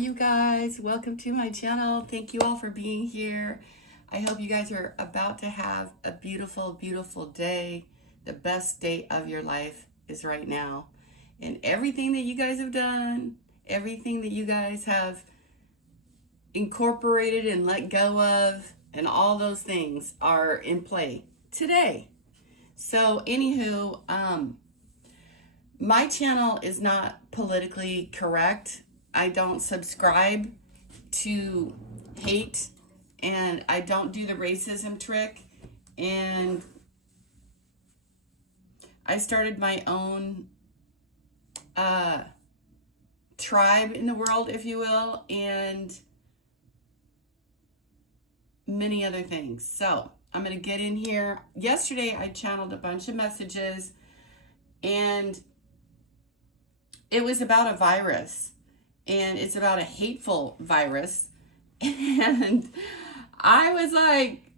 You guys, welcome to my channel. Thank you all for being here. I hope you guys are about to have a beautiful, beautiful day. The best day of your life is right now. And everything that you guys have done, everything that you guys have incorporated and let go of, and all those things are in play today. So, anywho, my channel is not politically correct. I don't subscribe to hate, and I don't do the racism trick. And I started my own tribe in the world, if you will, and many other things. So I'm going to get in here. Yesterday, I channeled a bunch of messages, and it was about a virus, and it's about a hateful virus. And I was like,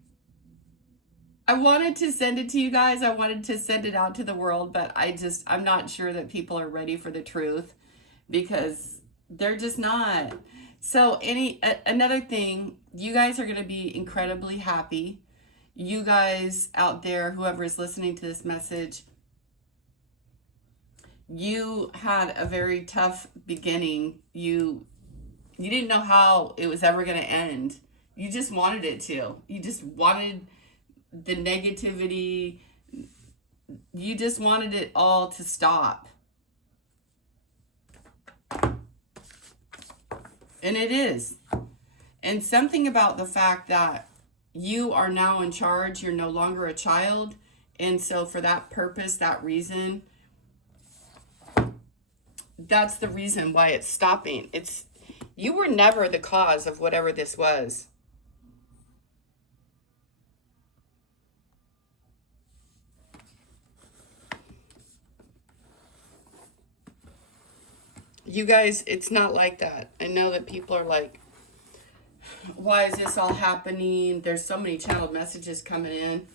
I wanted to send it to you guys. I wanted to send it out to the world, but I'm not sure that people are ready for the truth because they're just not. So another thing, you guys are going to be incredibly happy. You guys out there, whoever is listening to this message, you had a very tough beginning. You didn't know how it was ever going to end. You just wanted it to. You just wanted the negativity. You just wanted it all to stop. And it is. And something about the fact that you are now in charge, you're no longer a child. And so for that purpose, that reason, that's the reason why it's stopping. You were never the cause of whatever this was. You guys, it's not like that. I know that people are like, why is this all happening? There's so many channeled messages coming in.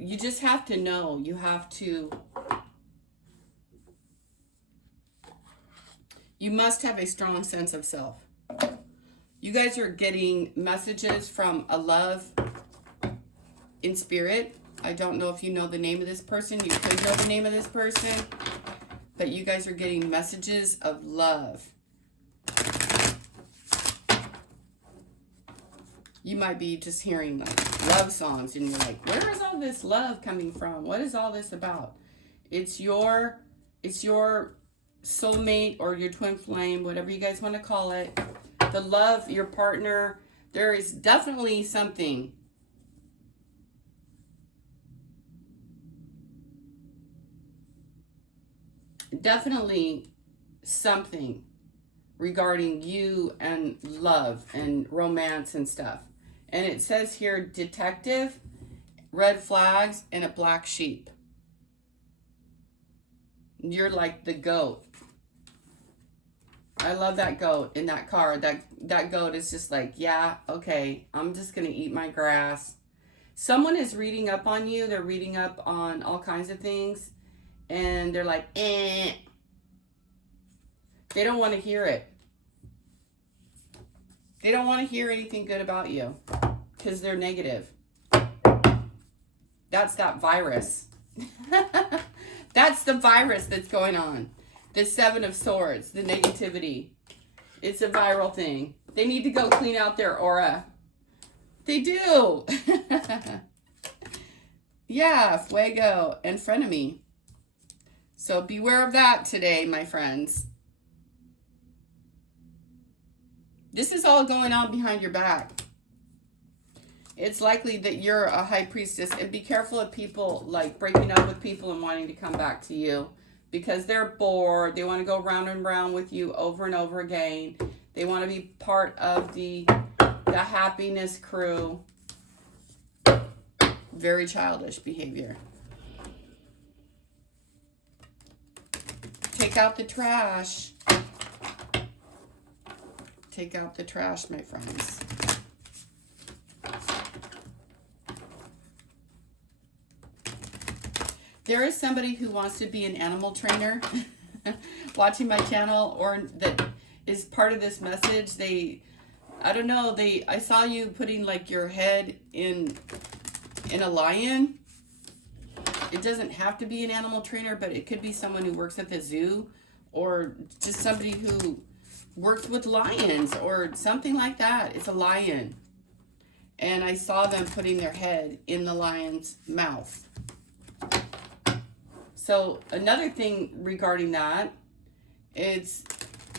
You just have to know. You must have a strong sense of self. You guys are getting messages from a love in spirit. I don't know if you know the name of this person. You could know the name of this person. But you guys are getting messages of love. You might be just hearing like love songs and you're like, where is all this love coming from? What is all this about? It's your soulmate or your twin flame, whatever you guys want to call it. The love, your partner. There is definitely something. Definitely something regarding you and love and romance and stuff. And it says here, detective, red flags, and a black sheep. You're like the goat. I love that goat in that card. That goat is just like, yeah, okay, I'm just going to eat my grass. Someone is reading up on you. They're reading up on all kinds of things. And they're like, eh. They don't want to hear it. They don't want to hear anything good about you because they're negative. That's that virus. That's the virus that's going on. The Seven of Swords, the negativity. It's a viral thing. They need to go clean out their aura. They do. Yeah, fuego and frenemy. So beware of that today, my friends. This is all going on behind your back. It's likely that you're a high priestess, and be careful of people like breaking up with people and wanting to come back to you because they're bored. They want to go round and round with you over and over again. They want to be part of the happiness crew. Very childish behavior. Take out the trash. Take out the trash, my friends. There is somebody who wants to be an animal trainer watching my channel, or that is part of this message. I don't know, I saw you putting like your head in a lion. It doesn't have to be an animal trainer, but it could be someone who works at the zoo, or just somebody who works with lions or something like that. It's a lion. And I saw them putting their head in the lion's mouth. So another thing regarding that, that's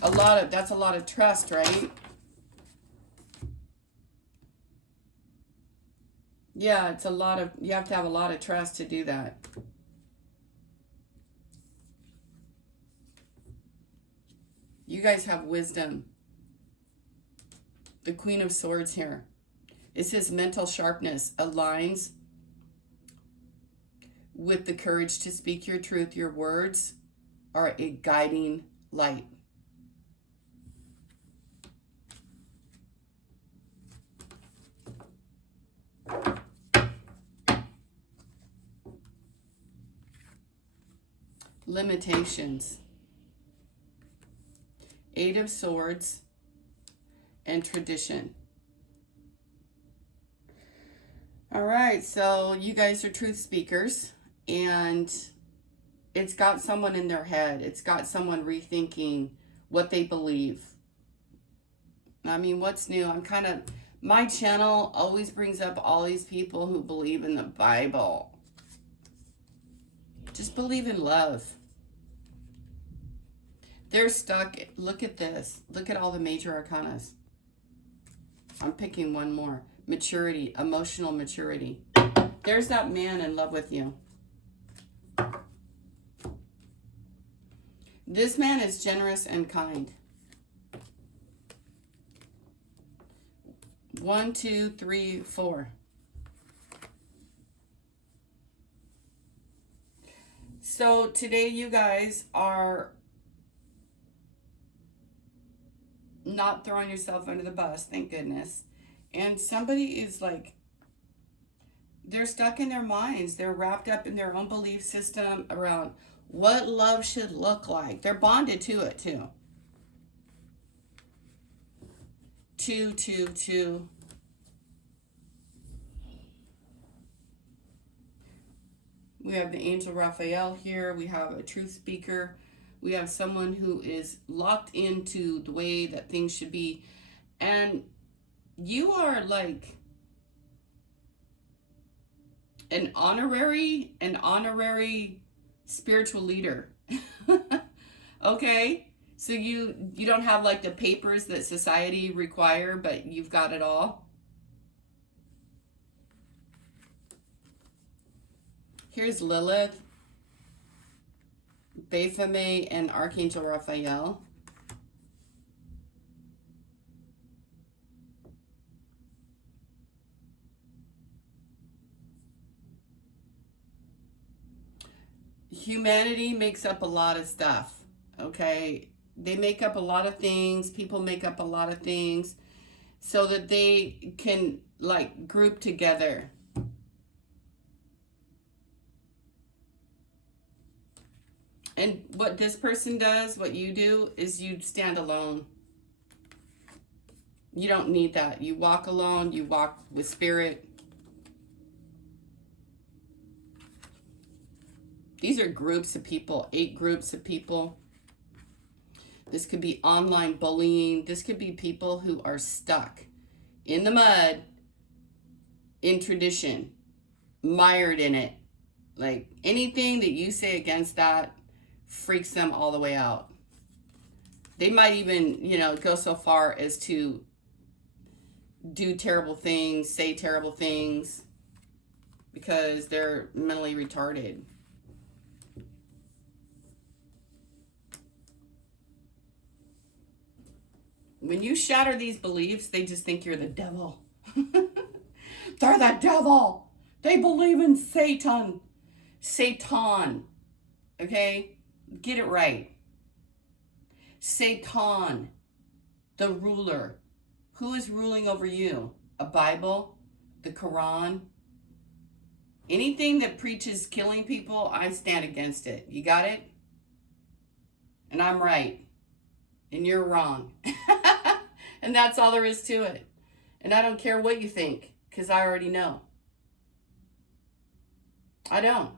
a lot of trust, right? Yeah, you have to have a lot of trust to do that. You guys have wisdom. The Queen of Swords here. It says mental sharpness aligns with the courage to speak your truth. Your words are a guiding light. Limitations. Eight of Swords and tradition. All right, so you guys are truth speakers, and it's got someone in their head. It's got someone rethinking what they believe. I mean, what's new? My channel always brings up all these people who believe in the Bible. Just believe in love. They're stuck. Look at this. Look at all the major arcanas. I'm picking one more. Maturity, emotional maturity. There's that man in love with you. This man is generous and kind. 1, 2, 3, 4. So today you guys are not throwing yourself under the bus, thank goodness. And somebody is like, they're stuck in their minds. They're wrapped up in their own belief system around what love should look like. They're bonded to it too. 2, 2, 2. We have the angel Raphael here. We have a truth speaker. We have someone who is locked into the way that things should be. And you are like an honorary spiritual leader. Okay? So you don't have like the papers that society require, but you've got it all. Here's Lilith, Baphomet, and Archangel Raphael. Humanity makes up a lot of stuff, okay? They make up a lot of things. People make up a lot of things so that they can like group together. And what this person does, what you do, is you stand alone. You don't need that. You walk alone. You walk with spirit. These are groups of people, 8 groups of people. This could be online bullying. This could be people who are stuck in the mud, in tradition, mired in it. Like anything that you say against that freaks them all the way out. They might even, go so far as to do terrible things, say terrible things, because they're mentally retarded. When you shatter these beliefs, they just think you're the devil. They're the devil. They believe in Satan. Satan. Okay? Get it right. Satan, the ruler. Who is ruling over you? A Bible? The Quran? Anything that preaches killing people, I stand against it. You got it? And I'm right. And you're wrong. And that's all there is to it. And I don't care what you think, because I already know. I don't.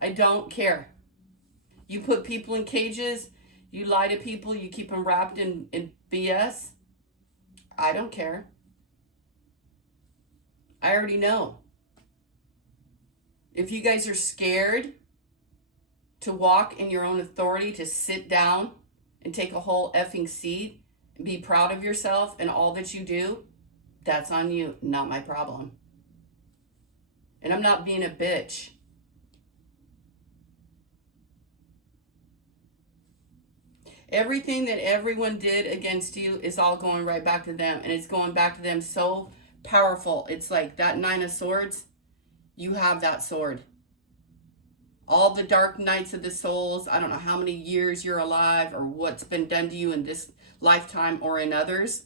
I don't care. You put people in cages, you lie to people, you keep them wrapped in BS. I don't care. I already know. If you guys are scared to walk in your own authority, to sit down and take a whole effing seat and be proud of yourself and all that you do, that's on you, not my problem. And I'm not being a bitch. Everything that everyone did against you is all going right back to them. And it's going back to them so powerful. It's like that 9 of Swords. You have that sword. All the dark nights of the souls. I don't know how many years you're alive or what's been done to you in this lifetime or in others.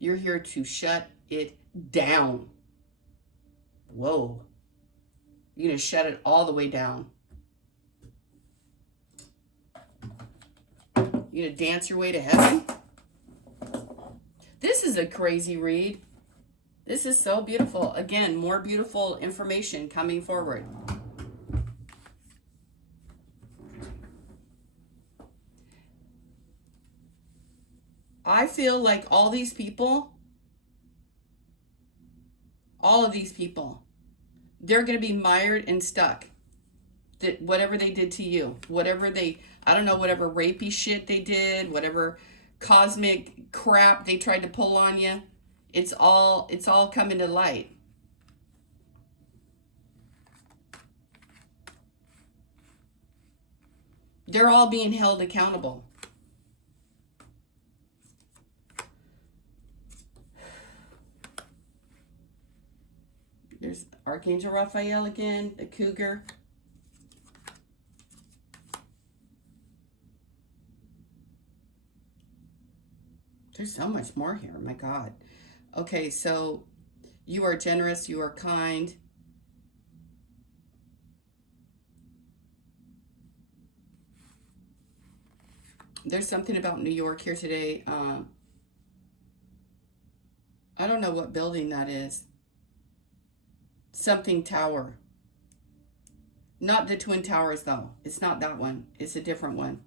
You're here to shut it down. Whoa. You're going to shut it all the way down. You're going to dance your way to heaven. This is a crazy read. This is so beautiful. Again, more beautiful information coming forward. I feel like all of these people, they're going to be mired and stuck. That whatever they did to you, whatever rapey shit they did, whatever cosmic crap they tried to pull on you, it's all coming to light. They're all being held accountable. There's Archangel Raphael again, the cougar. There's so much more here, my God. Okay, so you are generous, you are kind. There's something about New York here today. I don't know what building that is. Something tower. Not the Twin Towers, though. It's not that one. It's a different one.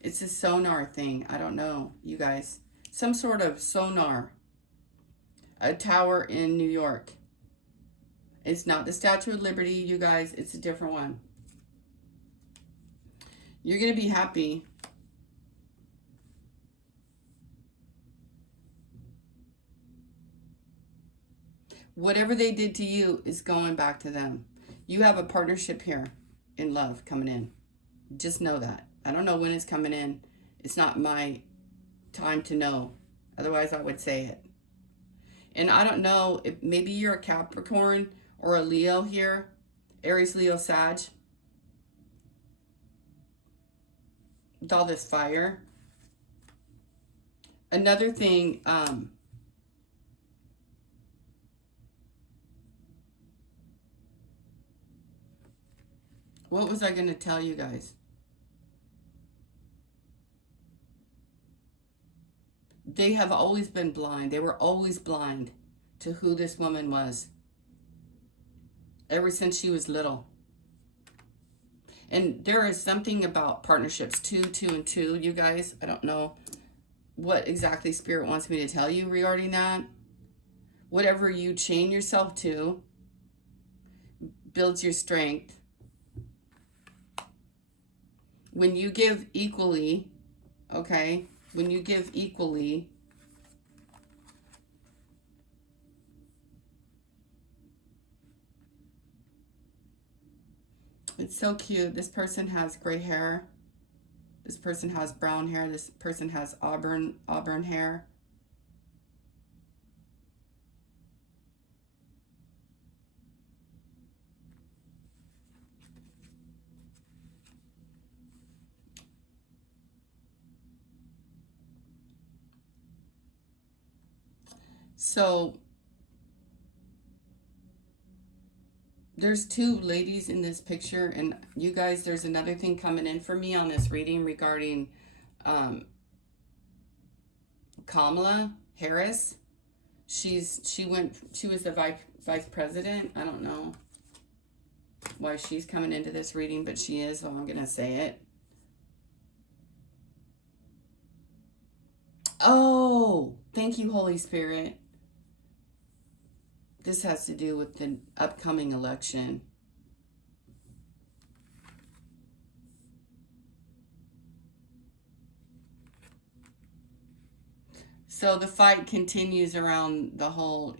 It's a sonar thing. I don't know, you guys. Some sort of sonar. A tower in New York. It's not the Statue of Liberty, you guys. It's a different one. You're going to be happy. Whatever they did to you is going back to them. You have a partnership here in love coming in. Just know that. I don't know when it's coming in. It's not my time to know. Otherwise, I would say it. And I don't know if maybe you're a Capricorn or a Leo here. Aries, Leo, Sag. With all this fire. Another thing, what was I going to tell you guys? They have always been blind. They were always blind to who this woman was. Ever since she was little. And there is something about partnerships, 2, 2, and 2, you guys. I don't know what exactly Spirit wants me to tell you regarding that. Whatever you chain yourself to builds your strength. When you give equally, okay, when you give equally, it's so cute. This person has gray hair. This person has brown hair. This person has auburn hair. So there's two ladies in this picture, and you guys, there's another thing coming in for me on this reading regarding Kamala Harris. She was the vice president. I don't know why she's coming into this reading, but she is, so I'm gonna say it. Oh, thank you, Holy Spirit. This has to do with the upcoming election. So the fight continues around the whole,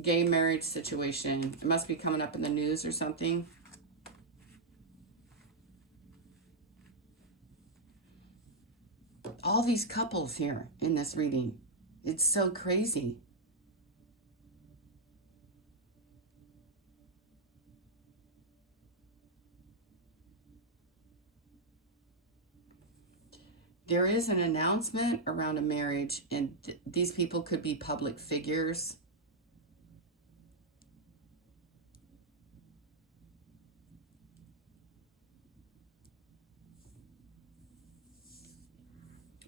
gay marriage situation. It must be coming up in the news or something. All these couples here in this reading. It's so crazy. There is an announcement around a marriage, and these people could be public figures.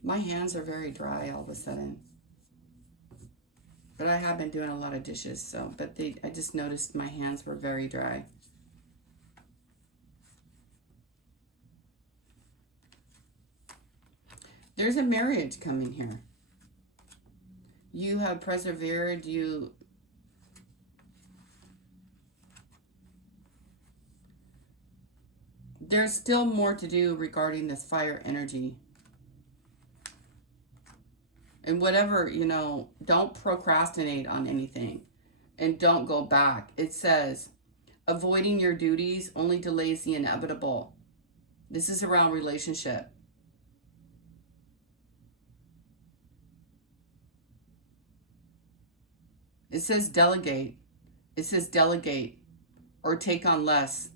My hands are very dry all of a sudden. But I have been doing a lot of dishes, so, I just noticed my hands were very dry. There's a marriage coming here. You have persevered, there's still more to do regarding this fire energy. And whatever, don't procrastinate on anything. And don't go back. It says, avoiding your duties only delays the inevitable. This is around relationship. It says delegate. It says delegate or take on less.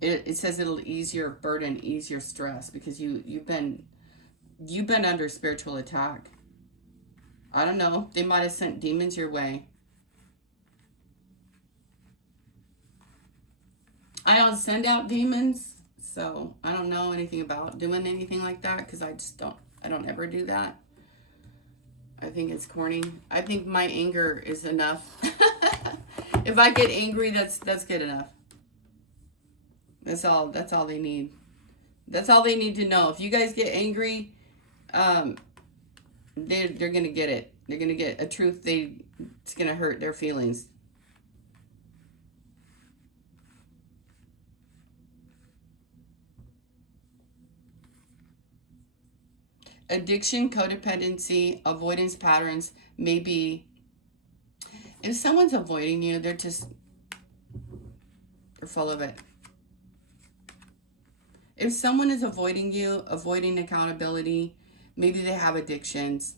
It says it'll ease your burden, ease your stress, because you've been under spiritual attack. I don't know. They might have sent demons your way. I don't send out demons, so I don't know anything about doing anything like that, because I don't ever do that. I think it's corny. I think my anger is enough. If I get angry, that's good enough. That's all they need. That's all they need to know. If you guys get angry, they're gonna get it. They're gonna get a truth. It's gonna hurt their feelings. Addiction, codependency, avoidance patterns may be. If someone's avoiding you, they're full of it. If someone is avoiding you, avoiding accountability, maybe they have addictions.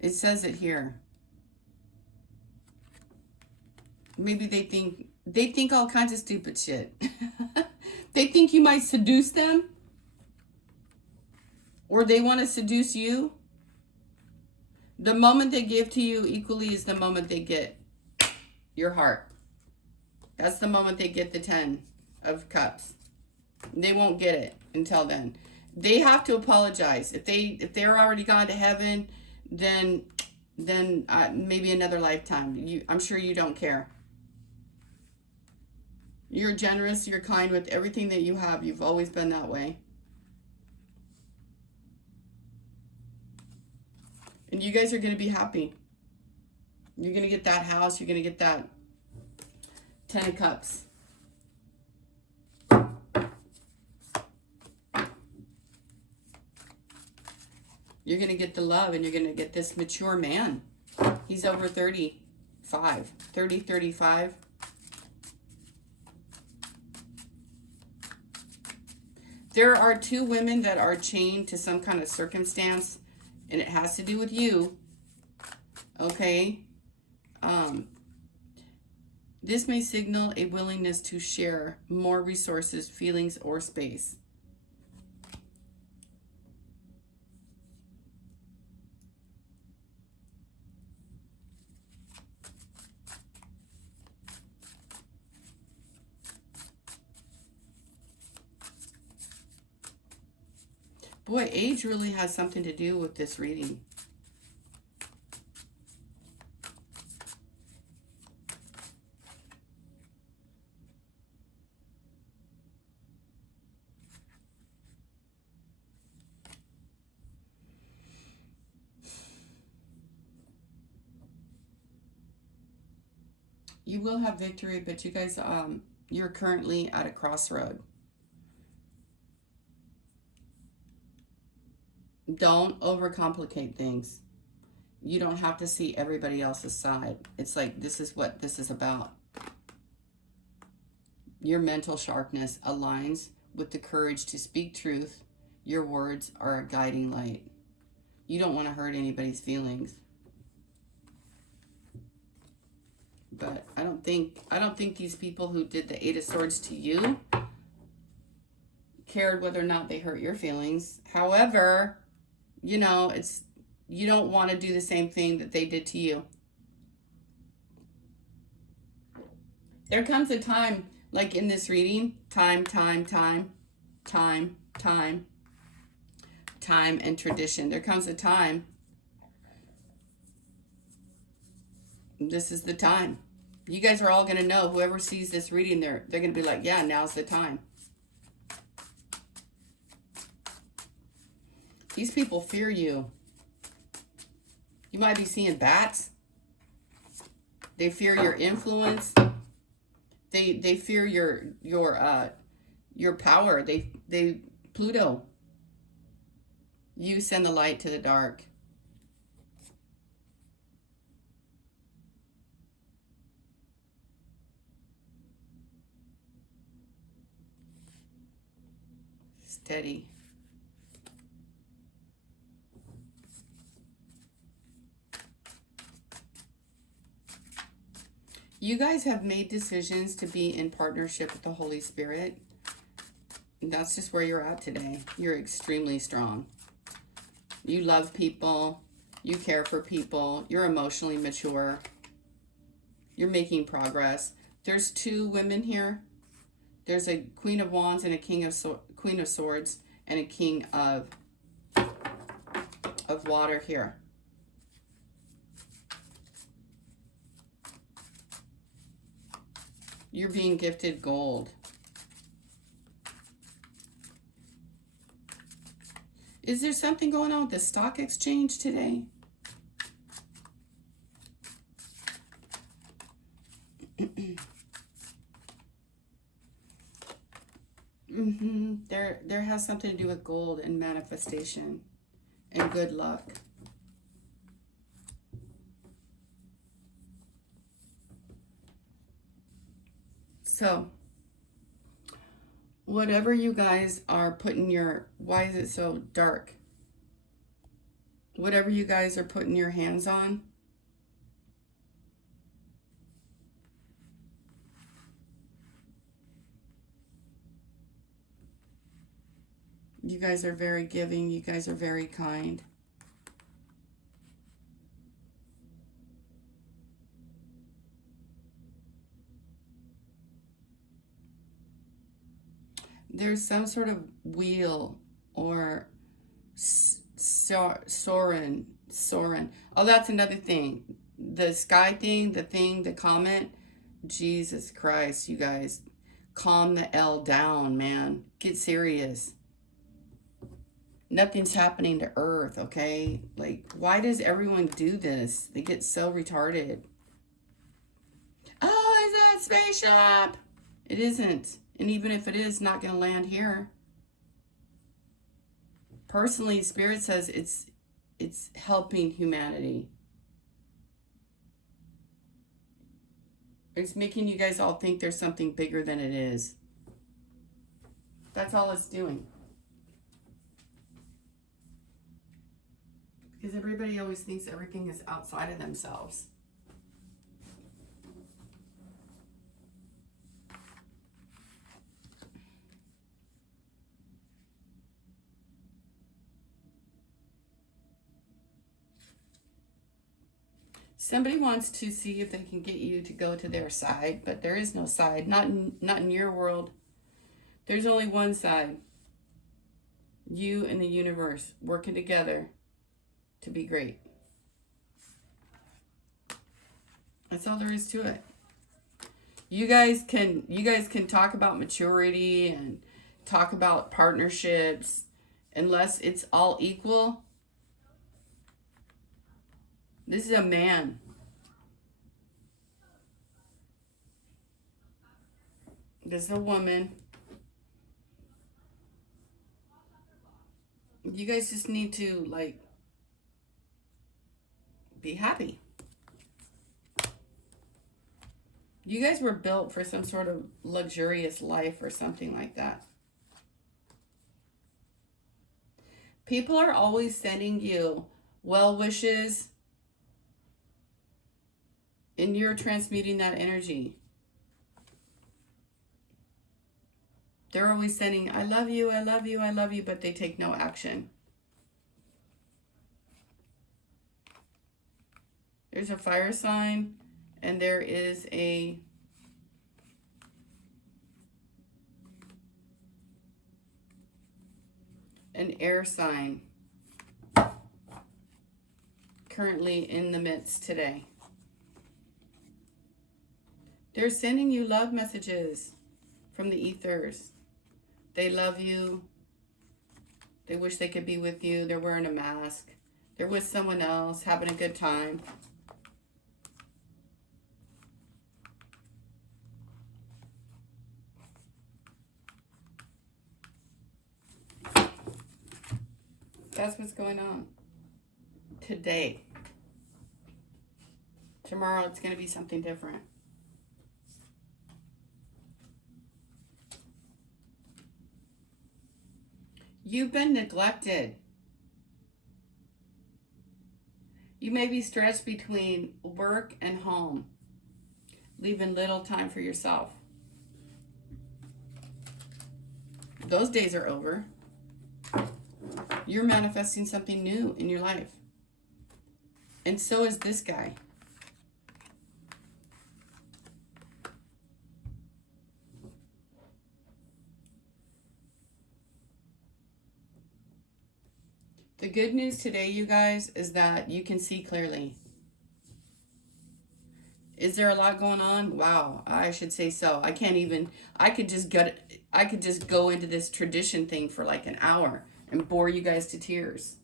It says it here. Maybe they think all kinds of stupid shit. They think you might seduce them, or they want to seduce you. The moment they give to you equally is the moment they get your heart. That's the moment they get the 10 of Cups. They won't get it until then. They have to apologize. If they're already gone to heaven, then maybe another lifetime. I'm sure you don't care. You're generous. You're kind with everything that you have. You've always been that way. And you guys are going to be happy. You're going to get that house. You're going to get that 10 of Cups. You're going to get the love, and you're going to get this mature man. He's over 35. 35. There are two women that are chained to some kind of circumstance, and it has to do with you. Okay? This may signal a willingness to share more resources, feelings, or space. Boy, age really has something to do with this reading. You will have victory, but you guys, you're currently at a crossroad. Don't overcomplicate things. You don't have to see everybody else's side. It's like, this is what this is about. Your mental sharpness aligns with the courage to speak truth. Your words are a guiding light. You don't want to hurt anybody's feelings. But I don't think these people who did the Eight of Swords to you cared whether or not they hurt your feelings. However, you know, you don't want to do the same thing that they did to you. There comes a time, like in this reading, time and tradition. There comes a time. This is the time. You guys are all going to know. Whoever sees this reading, they're going to be like, yeah, now's the time. These people fear you. You might be seeing bats. They fear your influence. They fear your power. They Pluto. You send the light to the dark. Steady. You guys have made decisions to be in partnership with the Holy Spirit. That's just where you're at today. You're extremely strong. You love people. You care for people. You're emotionally mature. You're making progress. There's two women here. There's a Queen of Wands and a Queen of Swords and a King of Water here. You're being gifted gold. Is there something going on with the stock exchange today? There has something to do with gold and manifestation and good luck. So, whatever you guys are putting why is it so dark? Whatever you guys are putting your hands on, you guys are very giving. You guys are very kind. There's some sort of wheel or Soren. Oh, that's another thing. The sky thing, the comment. Jesus Christ, you guys. Calm the L down, man. Get serious. Nothing's happening to Earth, okay? Like, why does everyone do this? They get so retarded. Oh, is that spaceship? It isn't. And even if it is, not going to land here. Personally, Spirit says it's helping humanity. It's making you guys all think there's something bigger than it is. That's all it's doing. Because everybody always thinks everything is outside of themselves. Somebody wants to see if they can get you to go to their side, but there is no side. Not in your world. There's only one side. You and the universe working together to be great. That's all there is to it. You guys can talk about maturity and talk about partnerships, unless it's all equal. This is a man. This is a woman. You guys just need to, like, be happy. You guys were built for some sort of luxurious life or something like that. People are always sending you well wishes, and you're transmuting that energy. They're always sending, I love you, I love you, I love you, but they take no action. There's a fire sign, and there is an air sign currently in the midst today. They're sending you love messages from the ethers. They love you. They wish they could be with you. They're wearing a mask. They're with someone else, having a good time. That's what's going on today. Tomorrow it's going to be something different. You've been neglected. You may be stretched between work and home, leaving little time for yourself. Those days are over. You're manifesting something new in your life. And so is this guy. The good news today, you guys, is that you can see clearly. Is there a lot going on? Wow, I should say so. I could just go into this tradition thing for like an hour and bore you guys to tears.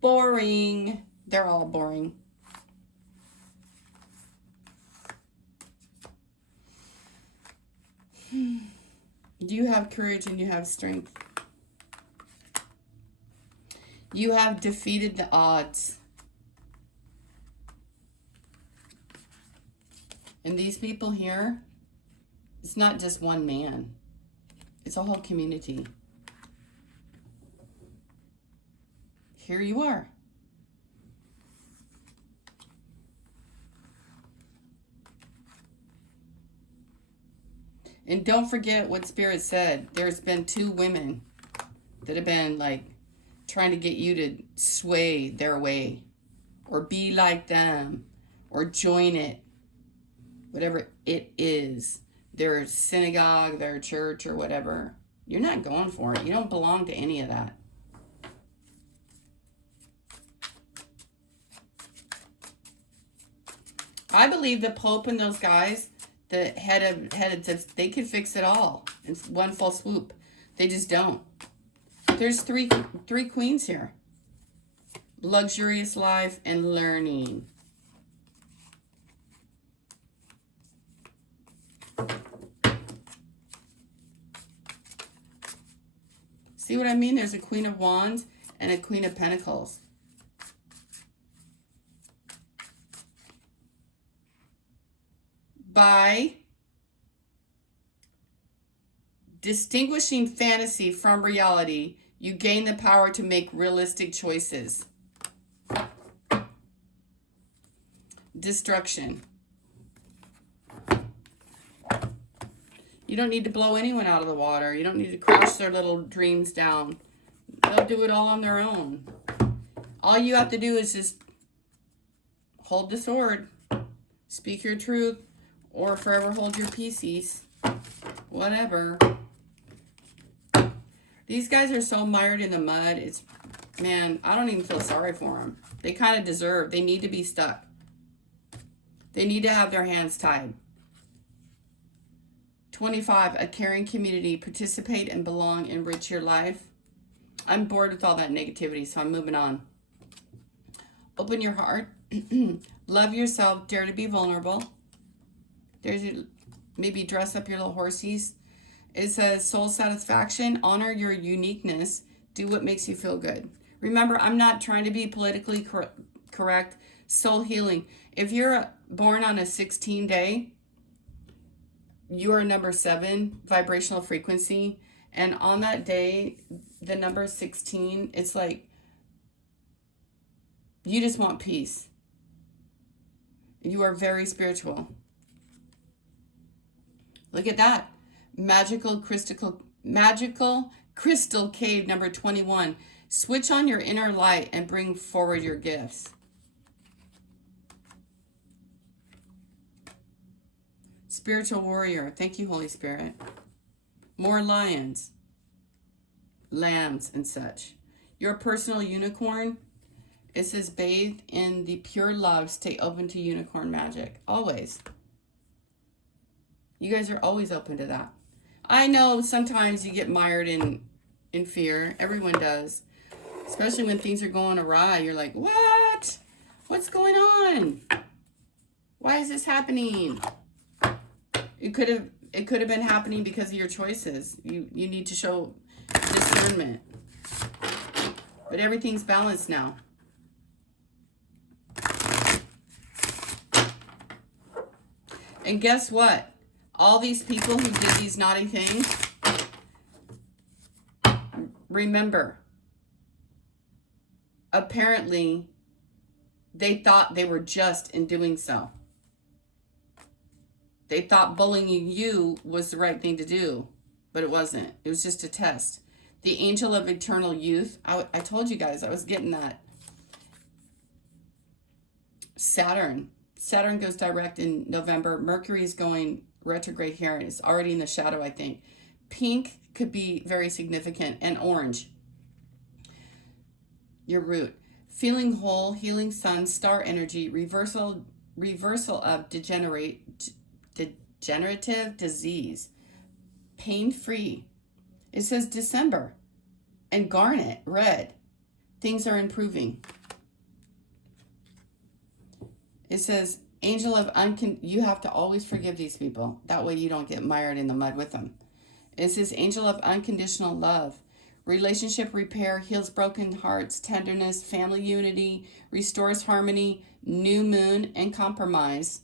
Boring. They're all boring. You have courage and you have strength. You have defeated the odds. And these people here, it's not just one man. It's a whole community. Here you are. And don't forget what Spirit said. There's been 2 women that have been like trying to get you to sway their way or be like them or join it, whatever it is, their synagogue, their church, or whatever. You're not going for it. You don't belong to any of that. I believe the Pope and those guys, the head of they could fix it all in one fell swoop. They just don't. There's three queens here. Luxurious life and learning. See what I mean? There's a Queen of Wands and a Queen of Pentacles. By distinguishing fantasy from reality, you gain the power to make realistic choices. Destruction. You don't need to blow anyone out of the water. You don't need to crash their little dreams down. They'll do it all on their own. All you have to do is just hold the sword, speak your truth, or forever hold your pieces. Whatever. These guys are so mired in the mud. It's, man, I don't even feel sorry for them. They kind of deserve. They need to be stuck. They need to have their hands tied. 25, a caring community. Participate and belong. Enrich your life. I'm bored with all that negativity, so I'm moving on. Open your heart. Love yourself. Dare to be vulnerable. There's your, maybe dress up your little horsies. It says soul satisfaction. Honor your uniqueness. Do what makes you feel good. Remember, I'm not trying to be politically correct. Soul healing. If you're born on a 16 day, you're number 7 vibrational frequency. And on that day, the number 16, it's like you just want peace. You are very spiritual. Look at that. Magical crystal cave number 21. Switch on your inner light and bring forward your gifts. Spiritual warrior. Thank you, Holy Spirit. More lions, lambs, and such. Your personal unicorn. It says bathe in the pure love. Stay open to unicorn magic. Always. You guys are always open to that. I know sometimes you get mired in fear. Everyone does. Especially when things are going awry. You're like, what? What's going on? Why is this happening? It could have been happening because of your choices. You need to show discernment. But everything's balanced now. And guess what? All these people who did these naughty things, remember, apparently they thought they were just in doing so. They thought bullying you was the right thing to do, but it wasn't. It was just a test. The angel of eternal youth. I told you guys I was getting that. Saturn. Saturn goes direct in November. Mercury is going retrograde here. It's already in the shadow, I think. Pink could be very significant, and orange. Your root. Feeling whole, healing sun, star energy, reversal of degenerative disease, pain-free. It says December, and garnet, red. Things are improving. It says angel of you have to always forgive these people. That way you don't get mired in the mud with them. It says angel of unconditional love. Relationship repair, heals broken hearts, tenderness, family unity, restores harmony, new moon, and compromise.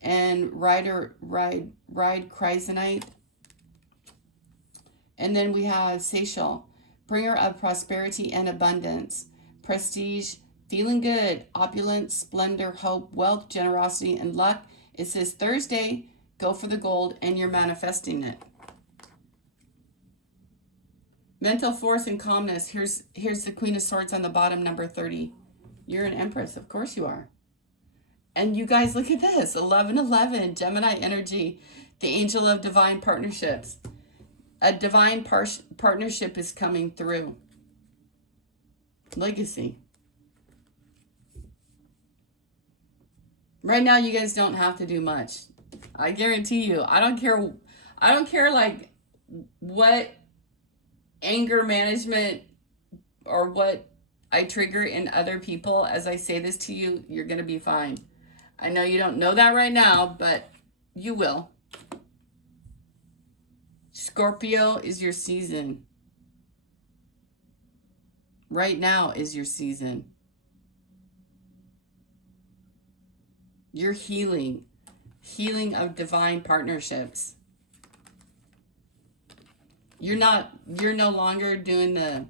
And ride chrysanite. And then we have Seychelle, bringer of prosperity and abundance, prestige, feeling good, opulence, splendor, hope, wealth, generosity, and luck. It says Thursday, go for the gold, and you're manifesting it. Mental force and calmness. Here's the Queen of Swords on the bottom, number 30. You're an Empress. Of course you are. And you guys, look at this. 1111, Gemini energy. The angel of divine partnerships. A divine partnership is coming through. Legacy. Right now, you guys don't have to do much. I guarantee you. I don't care like what anger management or what I trigger in other people as I say this to you. You're going to be fine. I know you don't know that right now, but you will. Scorpio is your season. Right now is your season. You're healing. Healing of divine partnerships. You're no longer doing the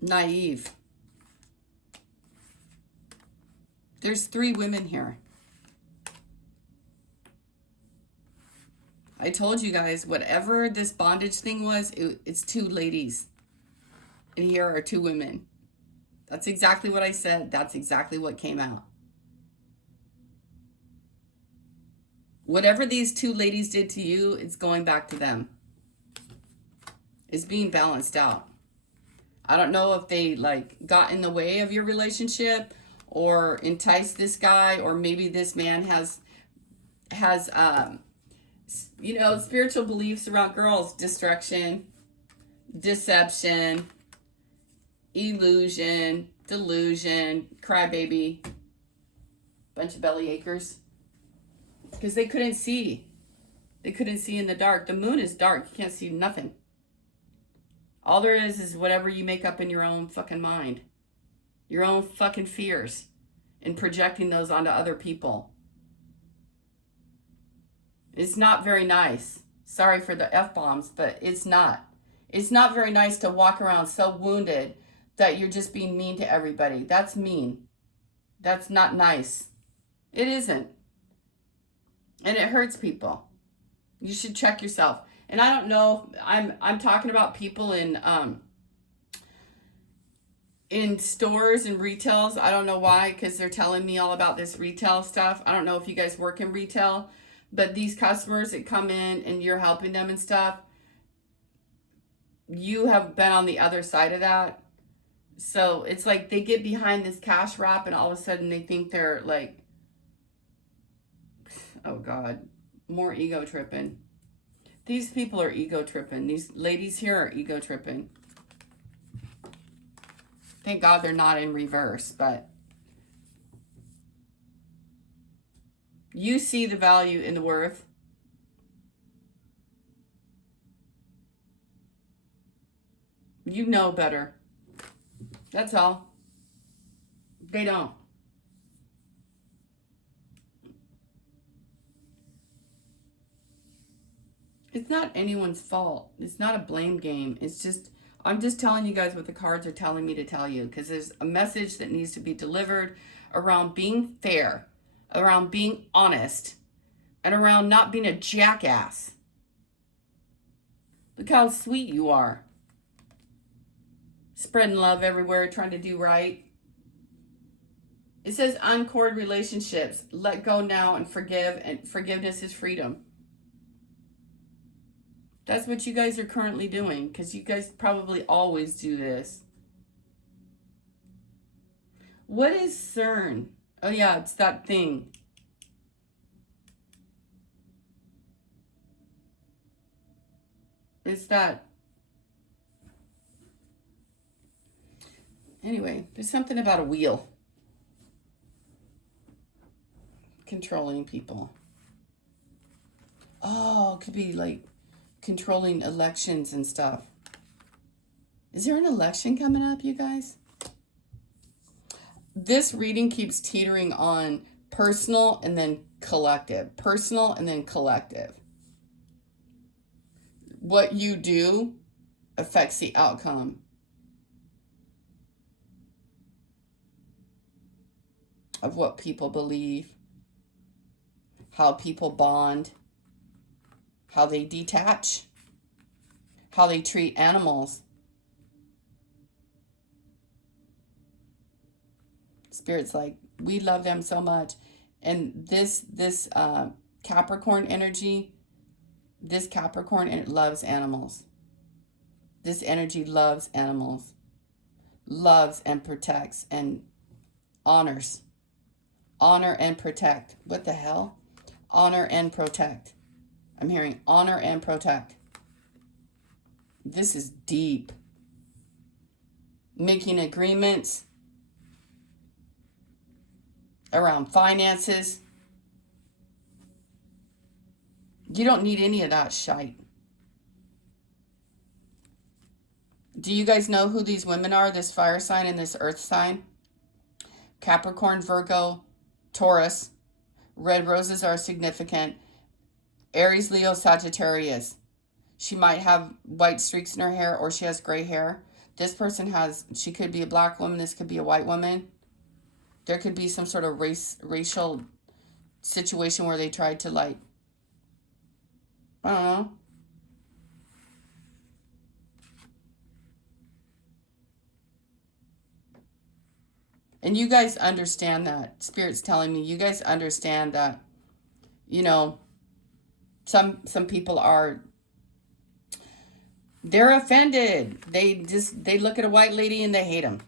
naive. There's 3 women here. I told you guys, whatever this bondage thing was, it's 2 ladies. And here are 2 women. That's exactly what I said. That's exactly what came out. Whatever these two ladies did to you, it's going back to them. It's being balanced out. I don't know if they like got in the way of your relationship or enticed this guy, or maybe this man has spiritual beliefs around girls: destruction, deception, illusion, delusion, crybaby, bunch of belly achers. Because they couldn't see. They couldn't see in the dark. The moon is dark. You can't see nothing. All there is whatever you make up in your own fucking mind. Your own fucking fears. And projecting those onto other people. It's not very nice. Sorry for the F-bombs, but it's not. It's not very nice to walk around so wounded that you're just being mean to everybody. That's mean. That's not nice. It isn't. And it hurts people. You should check yourself. And I don't know, I'm talking about people in stores and retails. I don't know why, because they're telling me all about this retail stuff. I don't know if you guys work in retail, but these customers that come in and you're helping them and stuff, you have been on the other side of that. So it's like they get behind this cash wrap and all of a sudden they think they're like, oh God, more ego tripping. These people are ego tripping. These ladies here are ego tripping. Thank God they're not in reverse, but you see the value in the worth. You know better. That's all. They don't. It's not anyone's fault. It's not a blame game. It's just, I'm just telling you guys what the cards are telling me to tell you, because there's a message that needs to be delivered around being fair, around being honest, and around not being a jackass. Look how sweet you are. Spreading love everywhere, trying to do right. It says uncord relationships. Let go now and forgive, and forgiveness is freedom. That's what you guys are currently doing, because you guys probably always do this. What is CERN? Oh yeah, it's that thing. It's that. Anyway, there's something about a wheel. Controlling people. Oh, it could be like controlling elections and stuff. Is there an election coming up, you guys? This reading keeps teetering on personal and then collective. Personal and then collective. What you do affects the outcome of what people believe, how people bond, how they detach, how they treat animals. Spirit's like, we love them so much. And this Capricorn energy, this Capricorn loves animals. This energy loves animals, loves and protects and honors. Honor and protect. What the hell? Honor and protect. I'm hearing honor and protect. This is deep. Making agreements around finances. You don't need any of that shite. Do you guys know who these women are? This fire sign and this earth sign? Capricorn, Virgo, Taurus. Red roses are significant. Aries, Leo, Sagittarius. She might have white streaks in her hair, or she has gray hair. This person she could be a black woman. This could be a white woman. There could be some sort of racial situation where they tried to, like, I don't know. And you guys understand that. Spirit's telling me you guys understand that, you know, Some people are, they're offended. They look at a white lady and they hate them.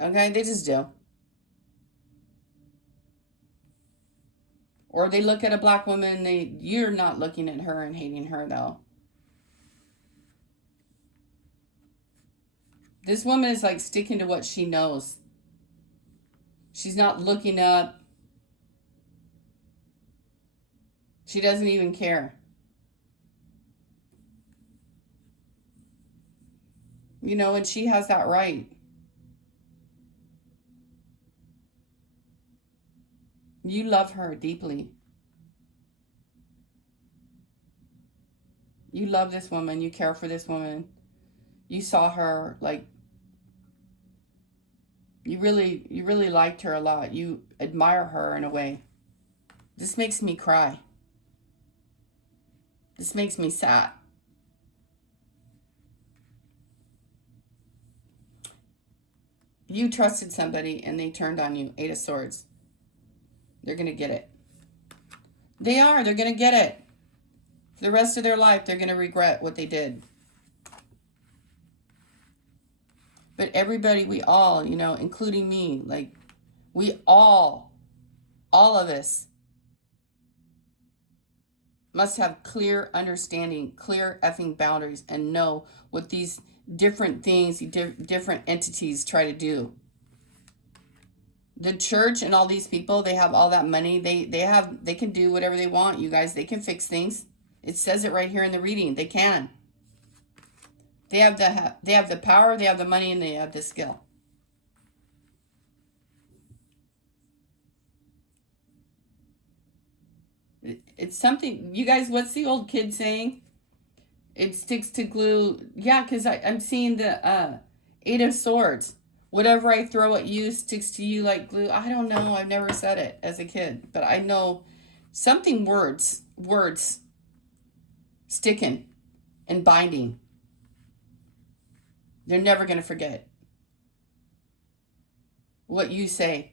Okay, they just do. Or they look at a black woman and you're not looking at her and hating her though. This woman is like sticking to what she knows. She's not looking up. She doesn't even care. You know, and she has that right. You love her deeply. You love this woman. You care for this woman. You saw her, like, you really liked her a lot. You admire her in a way. This makes me cry. This makes me sad. You trusted somebody and they turned on you. 8 of Swords. They're going to get it. They are. They're going to get it. For the rest of their life, they're going to regret what they did. But everybody, we all, you know, including me, like, we all of us must have clear understanding, clear effing boundaries, and know what these different things, different entities try to do. The church and all these people, they have all that money. They can do whatever they want, you guys. They can fix things. It says it right here in the reading. They can. They have the power, they have the money, and they have the skill. It's something, you guys, what's the old kid saying? It sticks to glue. Yeah, because I'm seeing the 8 of Swords. Whatever I throw at you sticks to you like glue. I don't know. I've never said it as a kid. But I know something words sticking and binding. They're never going to forget what you say.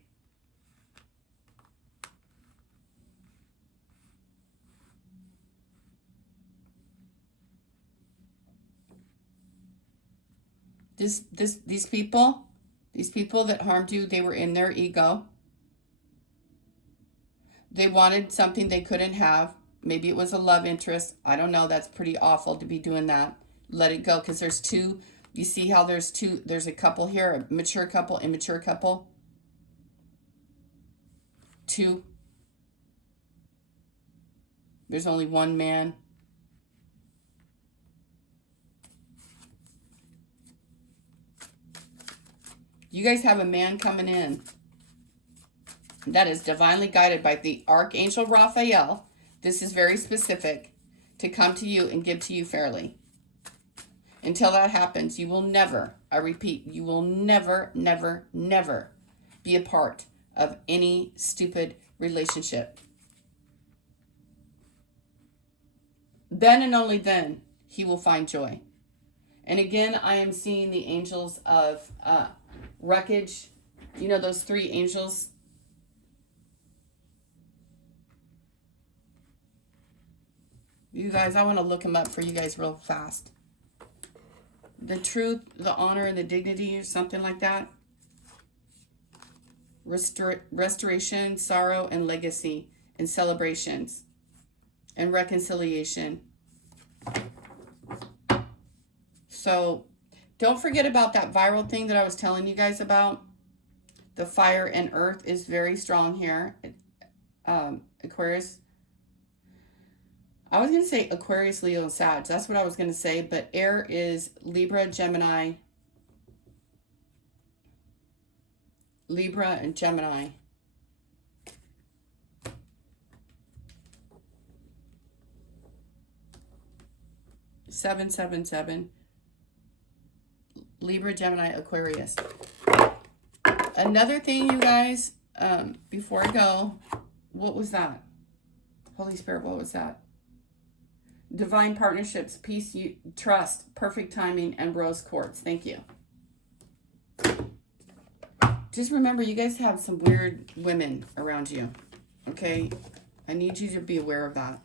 These people that harmed you, they were in their ego. They wanted something they couldn't have. Maybe it was a love interest. I don't know. That's pretty awful to be doing that. Let it go, because there's two. You see how there's two. There's a couple here, a mature couple, immature couple. 2. There's only one man. You guys have a man coming in that is divinely guided by the Archangel Raphael. This is very specific, to come to you and give to you fairly. Until that happens, you will never, I repeat, you will never, never, never be a part of any stupid relationship. Then and only then, he will find joy. And again, I am seeing the angels of wreckage. You know those 3 angels? You guys, I want to look them up for you guys real fast. The truth, the honor, and the dignity, or something like that. Restoration, sorrow, and legacy, and celebrations, and reconciliation. So don't forget about that viral thing that I was telling you guys about. The fire and earth is very strong here. Aquarius. I was going to say Aquarius, Leo, and Sag. That's what I was going to say. But air is Libra, Gemini. Libra and Gemini. Seven, 7, 7. Libra, Gemini, Aquarius. Another thing, you guys, before I go, what was that? Holy Spirit, what was that? Divine partnerships, peace, trust, perfect timing, and rose quartz. Thank you. Just remember, you guys have some weird women around you. Okay? I need you to be aware of that.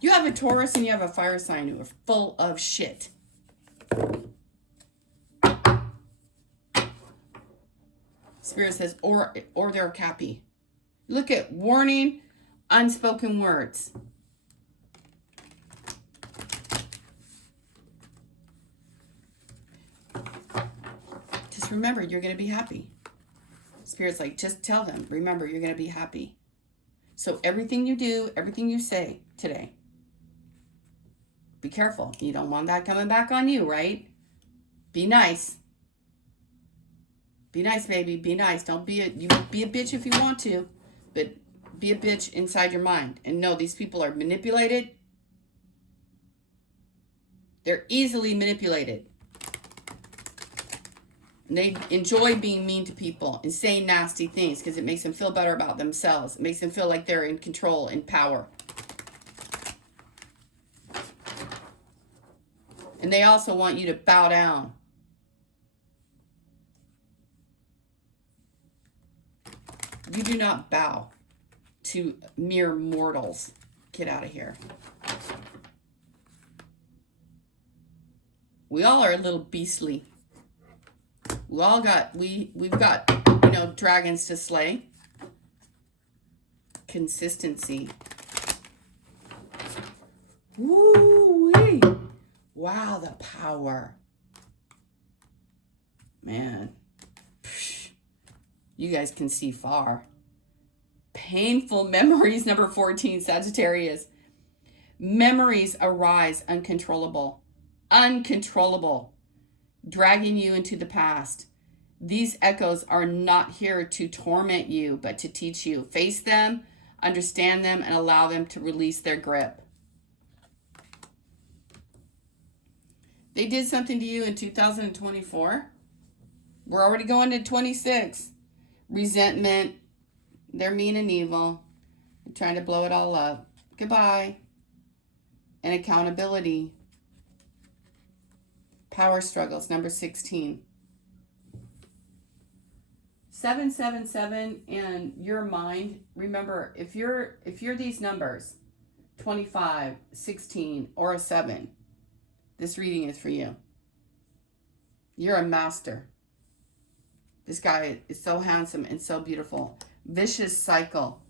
You have a Taurus and you have a fire sign who are full of shit. Spirit says, or they're happy. Look at warning, unspoken words. Just remember, you're going to be happy. Spirit's like, just tell them, remember, you're going to be happy. So everything you do, everything you say today, be careful. You don't want that coming back on you, right? Be nice. Be nice, baby. Be nice. Don't be you be a bitch if you want to, but be a bitch inside your mind. And know these people are manipulated. They're easily manipulated. And they enjoy being mean to people and saying nasty things because it makes them feel better about themselves. It makes them feel like they're in control and power. And they also want you to bow down. You do not bow to mere mortals. Get out of here. We all are a little beastly. We all got, we've got, you know, dragons to slay. Consistency. Woo-wee. Wow, the power. Man. You guys can see far. Painful memories, number 14, Sagittarius. Memories arise uncontrollable. Uncontrollable. Dragging you into the past. These echoes are not here to torment you, but to teach you. Face them, understand them, and allow them to release their grip. They did something to you in 2024. We're already going to 26. Resentment. They're mean and evil. They're trying to blow it all up. Goodbye. And accountability. Power struggles, number 16. 777 and your mind. Remember, if you're these numbers, 25, 16, or a 7, this reading is for you. You're a master. This guy is so handsome and so beautiful. Vicious cycle.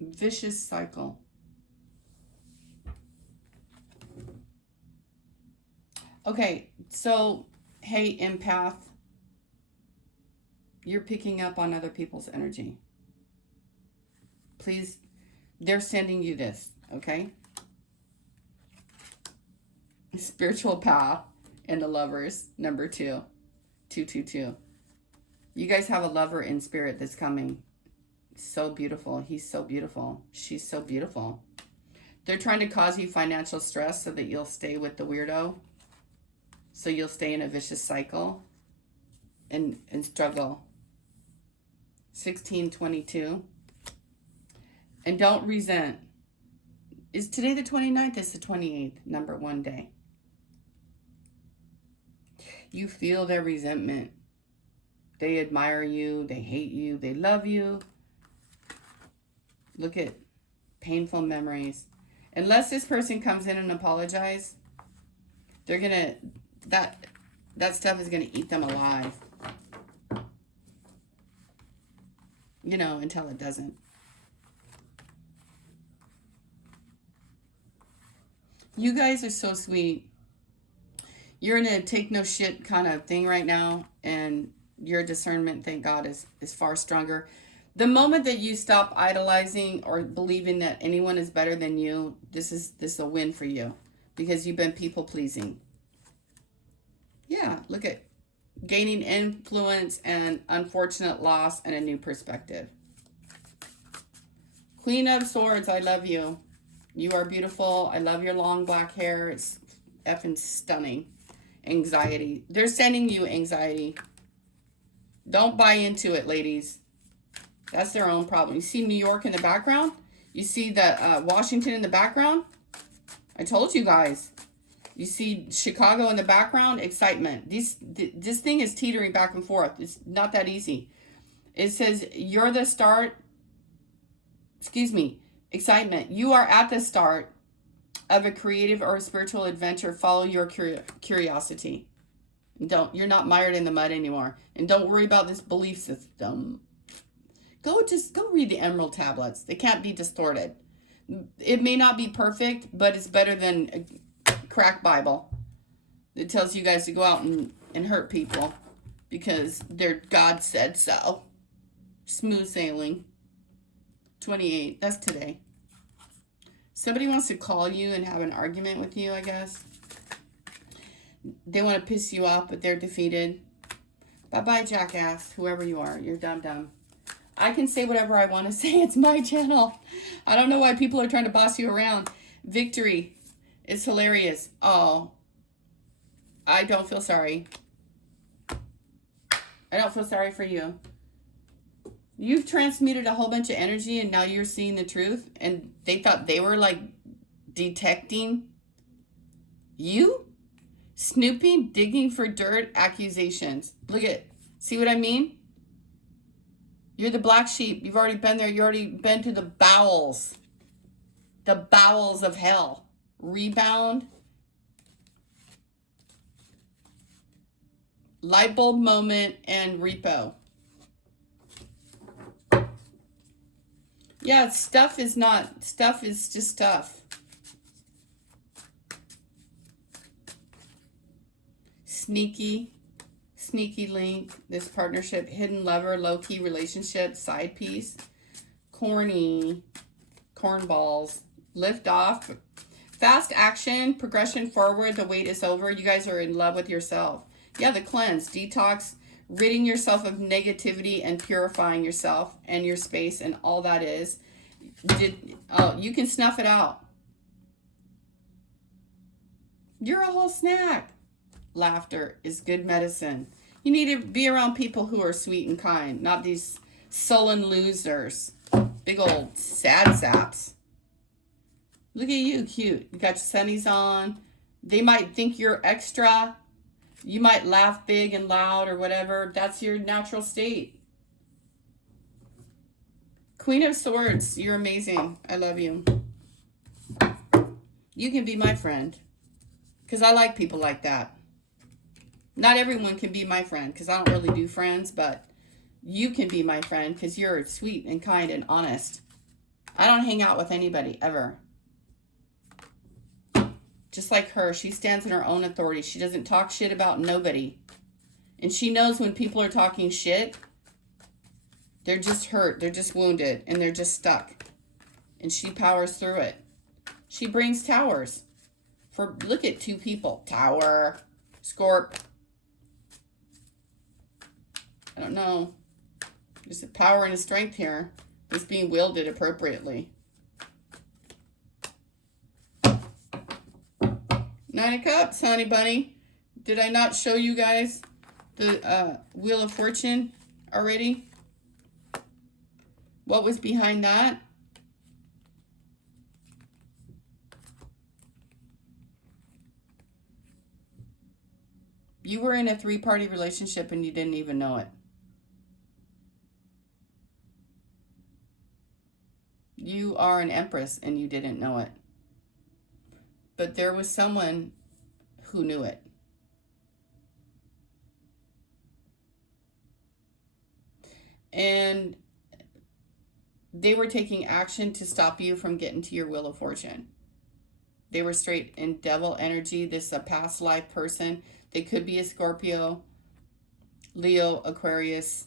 Vicious cycle. Okay, so, hey, empath. You're picking up on other people's energy. Please, they're sending you this, okay? Spiritual path and the lovers, number 2. 222. You guys have a lover in spirit that's coming. So beautiful. He's so beautiful. She's so beautiful. They're trying to cause you financial stress so that you'll stay with the weirdo. So you'll stay in a vicious cycle and struggle. 1622. And don't resent. Is today the 29th? It's the 28th, number 1 day. You feel their resentment. They admire you. They hate you. They love you. Look at painful memories. Unless this person comes in and apologizes, they're going to, that stuff is going to eat them alive. You know, until it doesn't. You guys are so sweet. You're in a take no shit kind of thing right now, and your discernment, thank God, is far stronger. The moment that you stop idolizing or believing that anyone is better than you, this is a win for you, because you've been people pleasing. Yeah, look at gaining influence and unfortunate loss and a new perspective. Queen of Swords, I love you. You are beautiful. I love your long black hair. It's effing stunning. Anxiety. They're sending you anxiety. Don't buy into it, ladies. That's their own problem. You see New York in the background? You see the Washington in the background? I told you guys. You see Chicago in the background, excitement. This thing is teetering back and forth. It's not that easy. It says, you're the start, excuse me, excitement. You are at the start of a creative or a spiritual adventure. Follow your curiosity. You're not mired in the mud anymore. And don't worry about this belief system. Go read the Emerald Tablets. They can't be distorted. It may not be perfect, but it's better than a crack Bible. It tells you guys to go out and hurt people because their God said so. Smooth sailing. 28. That's today. Somebody wants to call you and have an argument with you, I guess. They want to piss you off, but they're defeated. Bye-bye, jackass. Whoever you are, you're dumb. I can say whatever I want to say. It's my channel. I don't know why people are trying to boss you around. Victory. It's hilarious. Oh. I don't feel sorry. I don't feel sorry for you. You've transmuted a whole bunch of energy and now you're seeing the truth. And they thought they were like detecting you? Snooping, digging for dirt, accusations. Look at, see what I mean? You're the black sheep. You've already been there. You've already been to the bowels of hell. Rebound. Light bulb moment and repo. Yeah, stuff is just stuff. Sneaky link, this partnership, hidden lover, low-key relationship, side piece, corny, cornballs, lift off, fast action, progression forward, the wait is over. You guys are in love with yourself. Yeah, the cleanse, detox, ridding yourself of negativity and purifying yourself and your space and all that is. You can snuff it out. You're a whole snack. Laughter is good medicine. You need to be around people who are sweet and kind, not these sullen losers. Big old sad saps. Look at you, cute. You got your sunnies on. They might think you're extra. You might laugh big and loud or whatever. That's your natural state. Queen of Swords, you're amazing. I love you. You can be my friend. Because I like people like that. Not everyone can be my friend because I don't really do friends, but you can be my friend because you're sweet and kind and honest. I don't hang out with anybody ever. Just like her, she stands in her own authority. She doesn't talk shit about nobody. And she knows when people are talking shit, they're just hurt, they're just wounded, and they're just stuck. And she powers through it. She brings towers. Look at two people. Tower. Scorp. I don't know. There's a power and a strength here. It's being wielded appropriately. Nine of Cups, honey bunny. Did I not show you guys the Wheel of Fortune already? What was behind that? You were in a 3-party relationship and you didn't even know it. You are an empress and you didn't know it. But there was someone who knew it. And they were taking action to stop you from getting to your Wheel of Fortune. They were straight in devil energy. This is a past life person. They could be a Scorpio, Leo, Aquarius.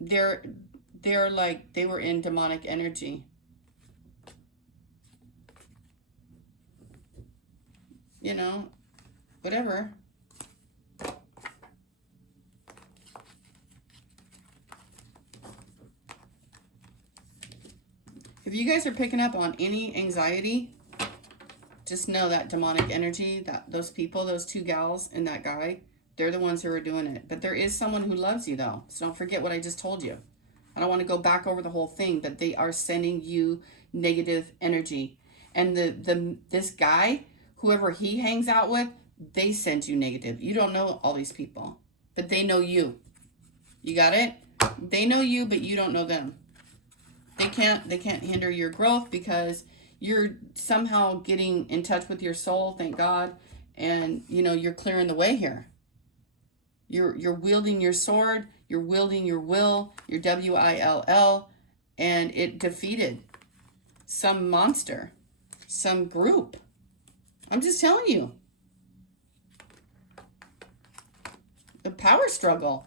They're like, they were in demonic energy. You know, whatever. If you guys are picking up on any anxiety, just know that demonic energy, that those people, those two gals and that guy, they're the ones who are doing it. But there is someone who loves you though. So don't forget what I just told you. I don't want to go back over the whole thing, but they are sending you negative energy. And this guy, whoever he hangs out with, they send you negative. You don't know all these people, but they know you. You got it? They know you, but you don't know them. They can't hinder your growth because you're somehow getting in touch with your soul, thank God, and you're clearing the way here. You're wielding your sword, you're wielding your will, your WILL, and it defeated some monster, some group. I'm just telling you. The power struggle.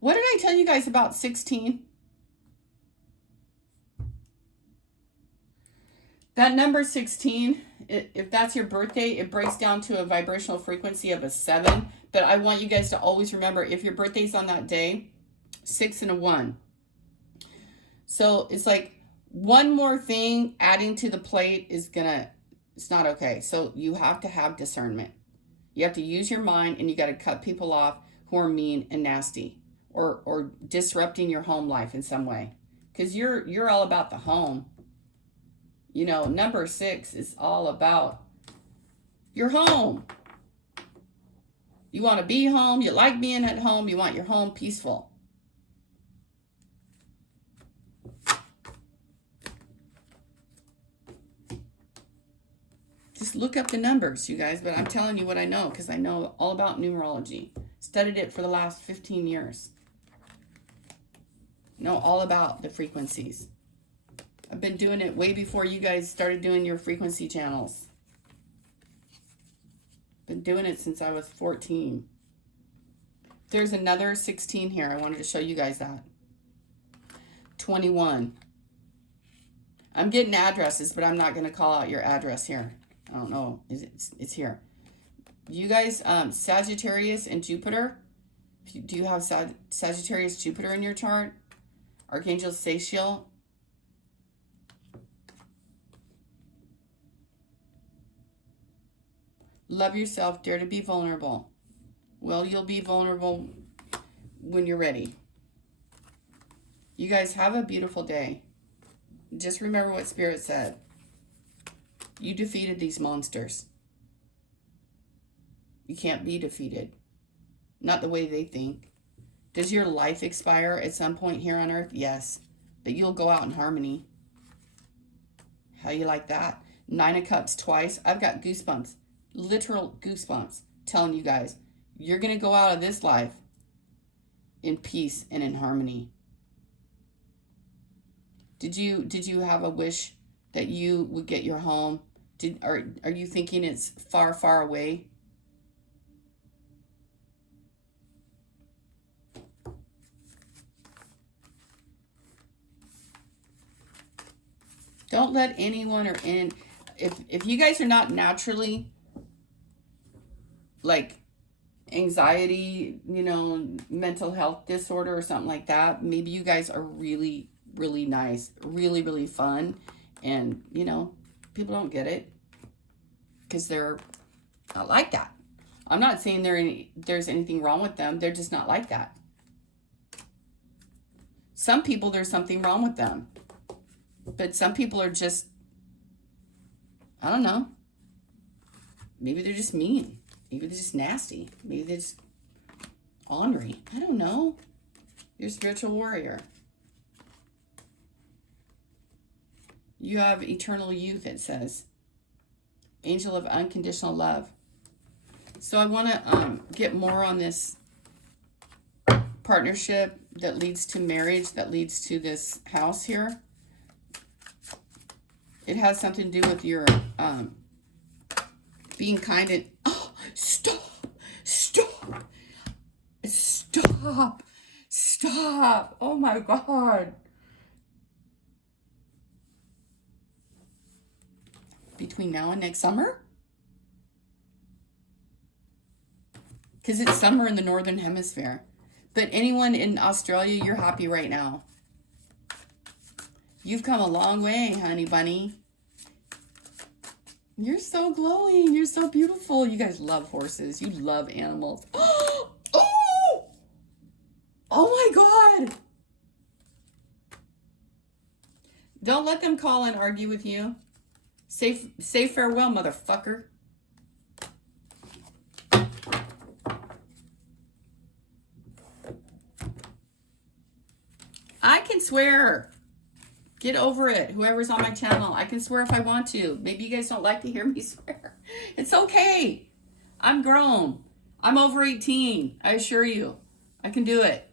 What did I tell you guys about 16? That number 16, if that's your birthday, it breaks down to a vibrational frequency of a 7. But I want you guys to always remember, if your birthday's on that day, 6 and a 1. So it's like one more thing adding to the plate is it's not okay. So you have to have discernment. You have to use your mind, and you got to cut people off who are mean and nasty or disrupting your home life in some way. Because you're all about the home. Number 6 is all about your home. You want to be home. You like being at home. You want your home peaceful. Just look up the numbers, you guys. But I'm telling you what I know, because I know all about numerology. Studied it for the last 15 years. Know all about the frequencies. I've been doing it way before you guys started doing your frequency channels. Been doing it since I was 14. There's another 16 here. I wanted to show you guys that. 21. I'm getting addresses, but I'm not going to call out your address here. I don't know. It's here. You guys, Sagittarius and Jupiter. Do you have Sagittarius Jupiter in your chart? Archangel Sachiel. Love yourself. Dare to be vulnerable. Well, you'll be vulnerable when you're ready. You guys have a beautiful day. Just remember what Spirit said. You defeated these monsters. You can't be defeated. Not the way they think. Does your life expire at some point here on Earth? Yes. But you'll go out in harmony. How you like that? 9 of Cups twice. I've got goosebumps. Literal goosebumps. Telling you guys. You're going to go out of this life in peace and in harmony. Did you have a wish that you would get your home? Are you thinking it's far, far away? Don't let anyone if you guys are not naturally like anxiety, mental health disorder or something like that, maybe you guys are really, really nice, really, really fun, and people don't get it because they're not like that. I'm not saying there's anything wrong with them. They're just not like that. Some people, there's something wrong with them. But some people are just, I don't know. Maybe they're just mean. Maybe they're just nasty. Maybe they're just ornery. I don't know. You're a spiritual warrior. You have eternal youth, it says. Angel of unconditional love. So I want to get more on this partnership that leads to marriage, that leads to this house here. It has something to do with your being kind and... Oh, stop! Oh my God. Between now and next summer? Because it's summer in the Northern Hemisphere. But anyone in Australia, you're happy right now. You've come a long way, honey bunny. You're so glowing. You're so beautiful. You guys love horses. You love animals. Oh! Oh my God. Don't let them call and argue with you. Say farewell, motherfucker. I can swear. Get over it. Whoever's on my channel, I can swear if I want to. Maybe you guys don't like to hear me swear. It's okay. I'm grown. I'm over 18. I assure you. I can do it.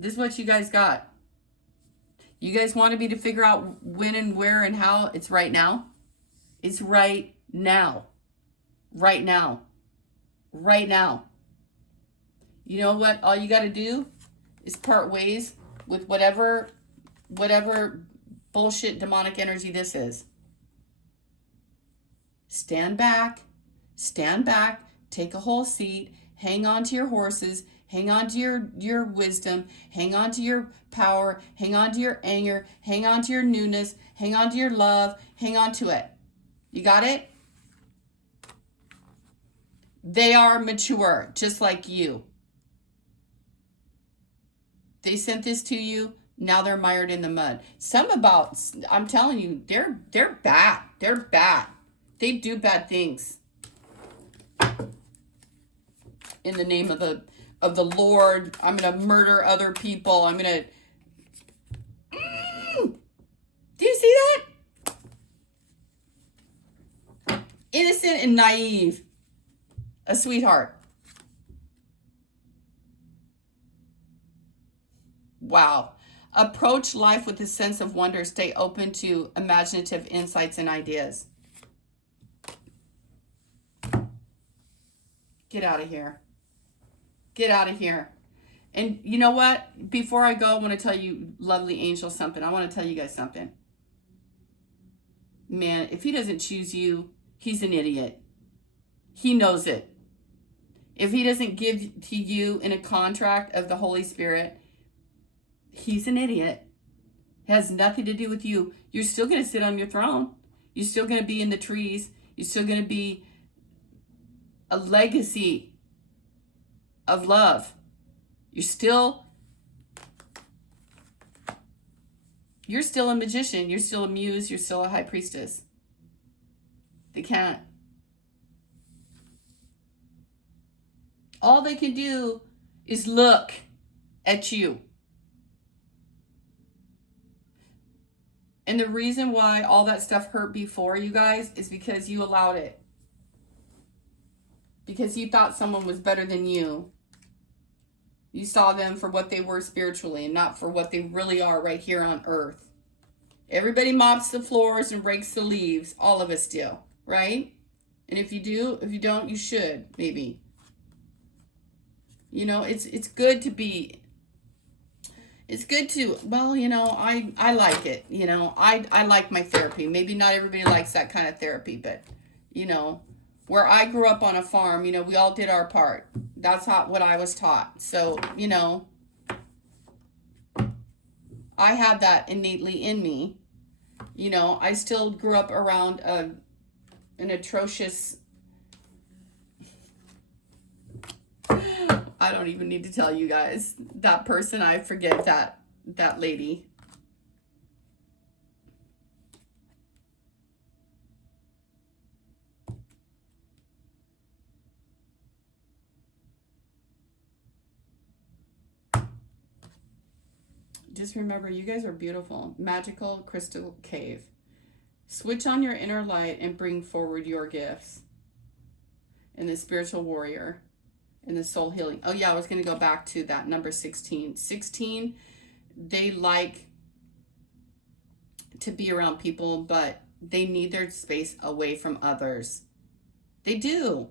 This is what you guys got. You guys wanted me to figure out when and where and how. It's right now. It's right now. Right now. Right now. You know what? All you got to do is part ways with whatever bullshit demonic energy this is. Stand back, take a whole seat, hang on to your horses, hang on to your wisdom, hang on to your power, hang on to your anger, hang on to your newness, hang on to your love, hang on to it. You got it? They are mature, just like you. They sent this to you. Now they're mired in the mud. I'm telling you, they're bad. They're bad. They do bad things. In the name of the Lord, I'm gonna murder other people. I'm gonna. Do you see that? Innocent and naive. A sweetheart. Wow. Approach life with a sense of wonder. Stay open to imaginative insights and ideas. Get out of here. Get out of here. And you know what? Before I go, I want to tell you, lovely angel, something. I want to tell you guys something. Man, if he doesn't choose you, he's an idiot. He knows it. If he doesn't give to you in a contract of the Holy Spirit, he's an idiot. It has nothing to do with you. You're still going to sit on your throne. You're still going to be in the trees. You're still going to be a legacy of love. You're still a magician. You're still a muse. You're still a high priestess. They can't. All they can do is look at you. And the reason why all that stuff hurt before, you guys, is because you allowed it. Because you thought someone was better than you. You saw them for what they were spiritually and not for what they really are right here on earth. Everybody mops the floors and rakes the leaves. All of us do, right? And if you don't, you should, maybe. You know, it's good to be... It's good to, well, you know, I like it. You know, I like my therapy. Maybe not everybody likes that kind of therapy, but, you know, where I grew up on a farm, you know, we all did our part. That's what I was taught. So, you know, I had that innately in me. You know, I still grew up around an atrocious... I don't even need to tell you guys. That person, I forget that lady. Just remember, you guys are beautiful. Magical crystal cave. Switch on your inner light and bring forward your gifts. And the spiritual warrior. And the soul healing. Oh yeah, I was going to go back to that number 16. 16, they like to be around people, but they need their space away from others. They do.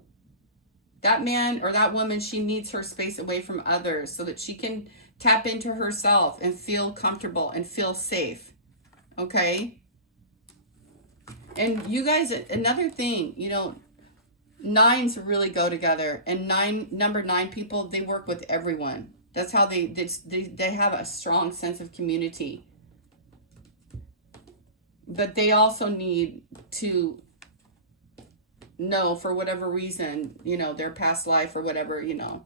That man or that woman, she needs her space away from others so that she can tap into herself and feel comfortable and feel safe. Okay? And you guys, another thing, you know, nines really go together, and number 9 people, they work with everyone. That's how they have a strong sense of community. But they also need to know, for whatever reason, you know, their past life or whatever, you know,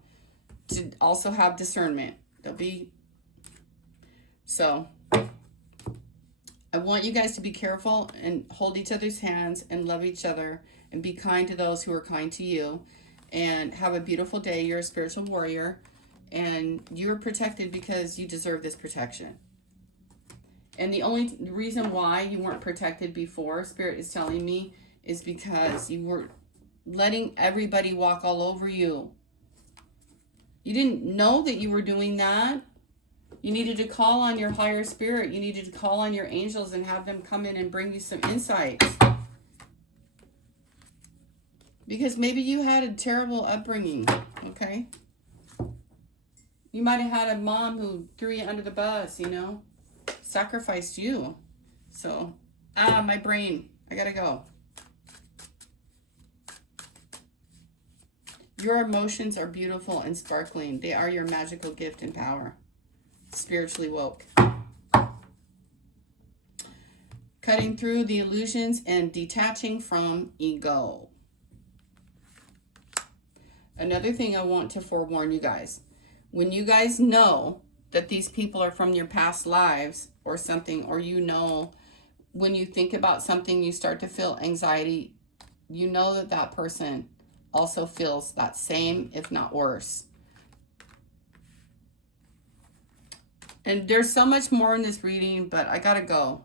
to also have discernment. They'll be So I want you guys to be careful and hold each other's hands and love each other and be kind to those who are kind to you. And have a beautiful day. You're a spiritual warrior and you're protected because you deserve this protection. And the only reason why you weren't protected before, Spirit is telling me, is because you were letting everybody walk all over you. You didn't know that you were doing that. You needed to call on your higher spirit. You needed to call on your angels and have them come in and bring you some insights. Because maybe you had a terrible upbringing, okay? You might have had a mom who threw you under the bus, you know? Sacrificed you. So, my brain. I gotta go. Your emotions are beautiful and sparkling. They are your magical gift and power. Spiritually woke. Cutting through the illusions and detaching from ego. Another thing I want to forewarn you guys. When you guys know that these people are from your past lives or something, or you know when you think about something you start to feel anxiety, you know that that person also feels that same, if not worse. And there's so much more in this reading, but I gotta go.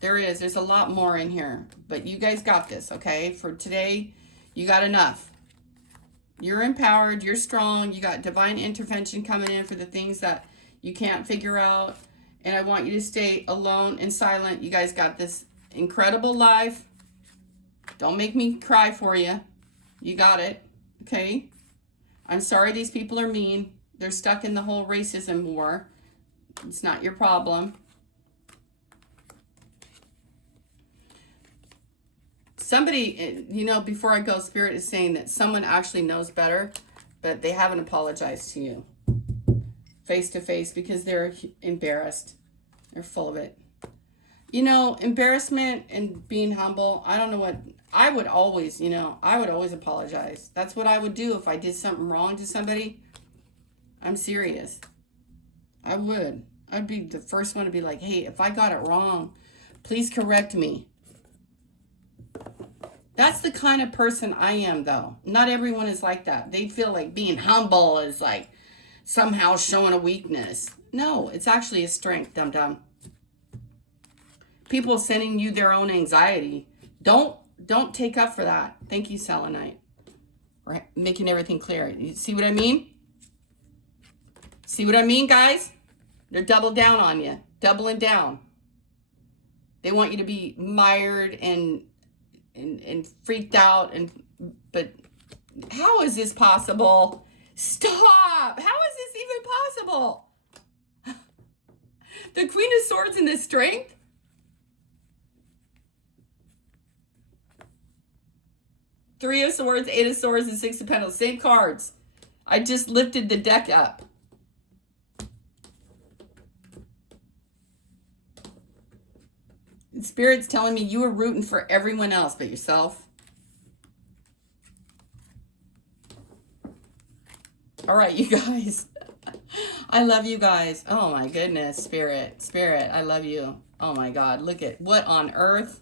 There's a lot more in here, but you guys got this, okay? For today, you got enough. You're empowered, you're strong, you got divine intervention coming in for the things that you can't figure out. And I want you to stay alone and silent. You guys got this incredible life. Don't make me cry for you. You got it, okay? I'm sorry these people are mean. They're stuck in the whole racism war. It's not your problem. Somebody, you know, before I go, Spirit is saying that someone actually knows better, but they haven't apologized to you face to face because they're embarrassed. They're full of it. You know, embarrassment and being humble, I don't know what, I would always apologize. That's what I would do if I did something wrong to somebody. I'm serious. I would. I'd be the first one to be like, hey, if I got it wrong, please correct me. That's the kind of person I am, though. Not everyone is like that. They feel like being humble is like somehow showing a weakness. No, it's actually a strength, dum-dum. People sending you their own anxiety. Don't take up for that. Thank you, Selenite. We're making everything clear. You see what I mean? See what I mean, guys? They're double down on you. Doubling down. They want you to be mired and freaked out, but how is this possible? Stop! How is this even possible? The Queen of Swords and the Strength? Three of Swords, Eight of Swords, and Six of Pentacles. Same cards. I just lifted the deck up. Spirit's telling me you were rooting for everyone else but yourself. All right, you guys. I love you guys. Oh my goodness, Spirit, I love you. Oh my God, look at what on earth.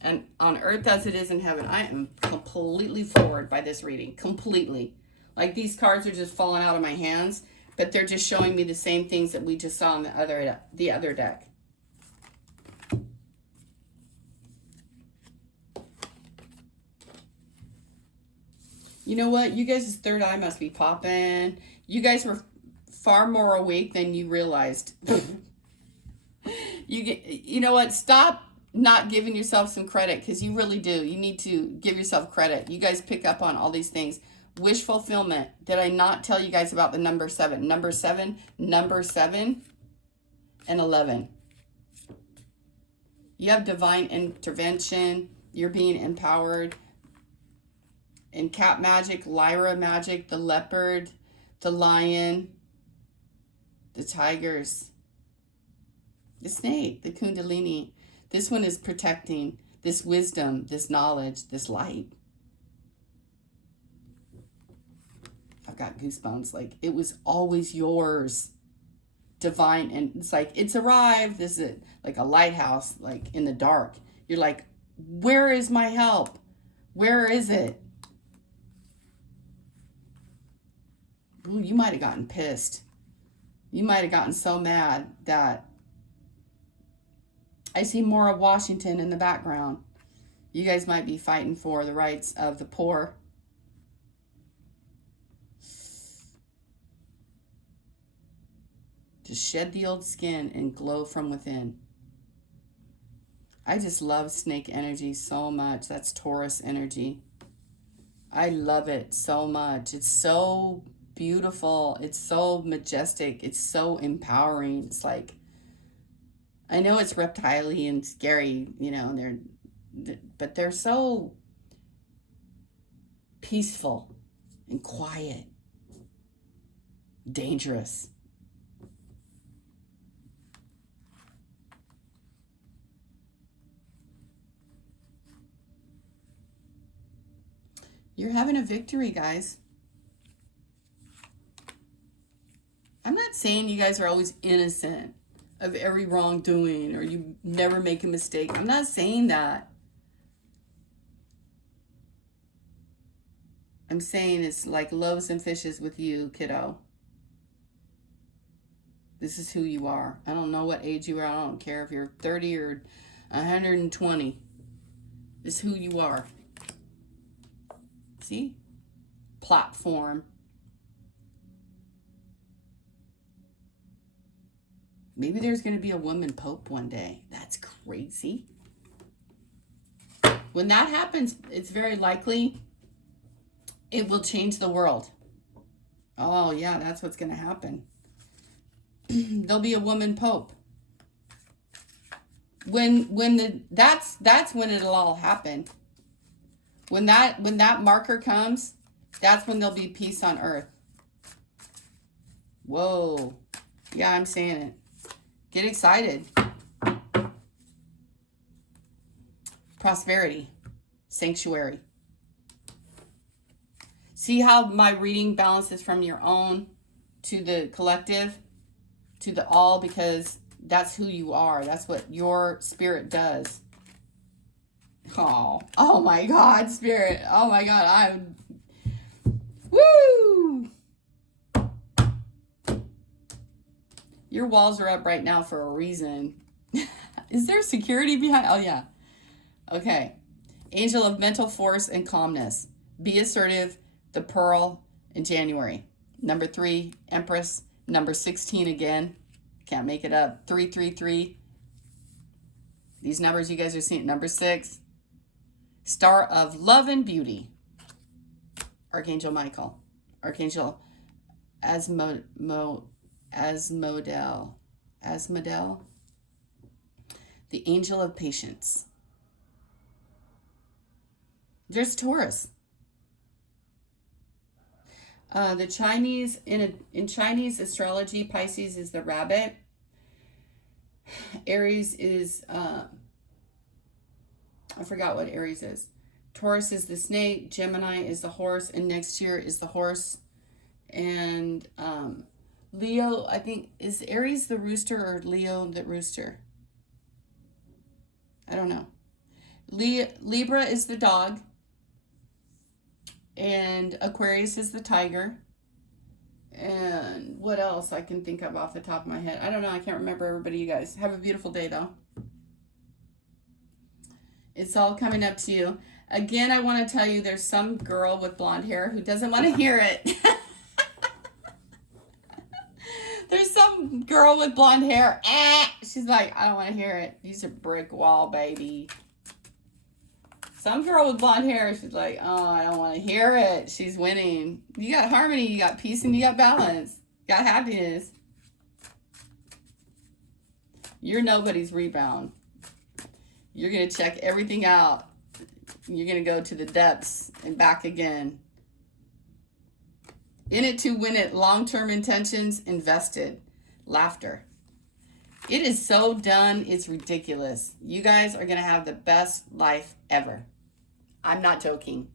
And on earth as it is in heaven. I am completely floored by this reading. Completely. Like these cards are just falling out of my hands, but they're just showing me the same things that we just saw in the other deck. You know what? You guys' third eye must be popping. You guys were far more awake than you realized. You know what? Stop not giving yourself some credit, because you really do. You need to give yourself credit. You guys pick up on all these things. Wish fulfillment. Did I not tell you guys about the number 7? Number 7, and 11. You have divine intervention. You're being empowered. And cat magic, Lyra magic, the leopard, the lion, the tigers, the snake, the kundalini. This one is protecting this wisdom, this knowledge, this light. I've got goosebumps. Like, it was always yours. divine, and it's like, it's arrived. This is like a lighthouse, like in the dark. You're like, where is my help? Where is it? Ooh, you might have gotten pissed. You might have gotten so mad that I see more of Washington in the background. You guys might be fighting for the rights of the poor. To shed the old skin and glow from within. I just love snake energy so much. That's Taurus energy. I love it so much. It's so beautiful. It's so majestic. It's so empowering. It's like, I know it's reptilian, scary, you know, but they're so peaceful and quiet, dangerous. You're having a victory, guys. I'm not saying you guys are always innocent of every wrongdoing or you never make a mistake. I'm not saying that. I'm saying it's like loaves and fishes with you, kiddo. This is who you are. I don't know what age you are. I don't care if you're 30 or 120. This is who you are. See? Platform. Maybe there's going to be a woman pope one day. That's crazy. When that happens, it's very likely it will change the world. Oh, yeah, that's what's going to happen. There'll be a woman pope. That's when it'll all happen. When that marker comes, that's when there'll be peace on earth. Whoa. Yeah, I'm saying it. Get excited. Prosperity. Sanctuary. See how my reading balances from your own to the collective, to the all, because that's who you are. That's what your spirit does. Oh my God, spirit. Oh my God, woo! Your walls are up right now for a reason. Is there security behind? Oh yeah. Okay. Angel of mental force and calmness. Be assertive. The Pearl in January. Number 3, Empress. Number 16 again. Can't make it up. 333. These numbers you guys are seeing. Number 6. Star of Love and Beauty. Archangel Michael. Archangel Asmodel. The Angel of Patience. There's Taurus. The Chinese, in Chinese astrology, Pisces is the rabbit. Aries is, I forgot what Aries is. Taurus is the snake. Gemini is the horse. And next year is the horse. And Leo, I think, is Aries the rooster or Leo the rooster? I don't know. Libra is the dog. And Aquarius is the tiger. And what else I can think of off the top of my head? I don't know. I can't remember everybody. You guys have a beautiful day, though. It's all coming up to you. Again, I want to tell you there's some girl with blonde hair who doesn't want to hear it. There's some girl with blonde hair. She's like, I don't want to hear it. Use a brick wall, baby. Some girl with blonde hair, she's like, oh, I don't want to hear it. She's winning. You got harmony, you got peace, and you got balance. You got happiness. You're nobody's rebound. You're going to check everything out. You're going to go to the depths and back again. In it to win it. Long-term intentions invested. Laughter. It is so done. It's ridiculous. You guys are going to have the best life ever. I'm not joking.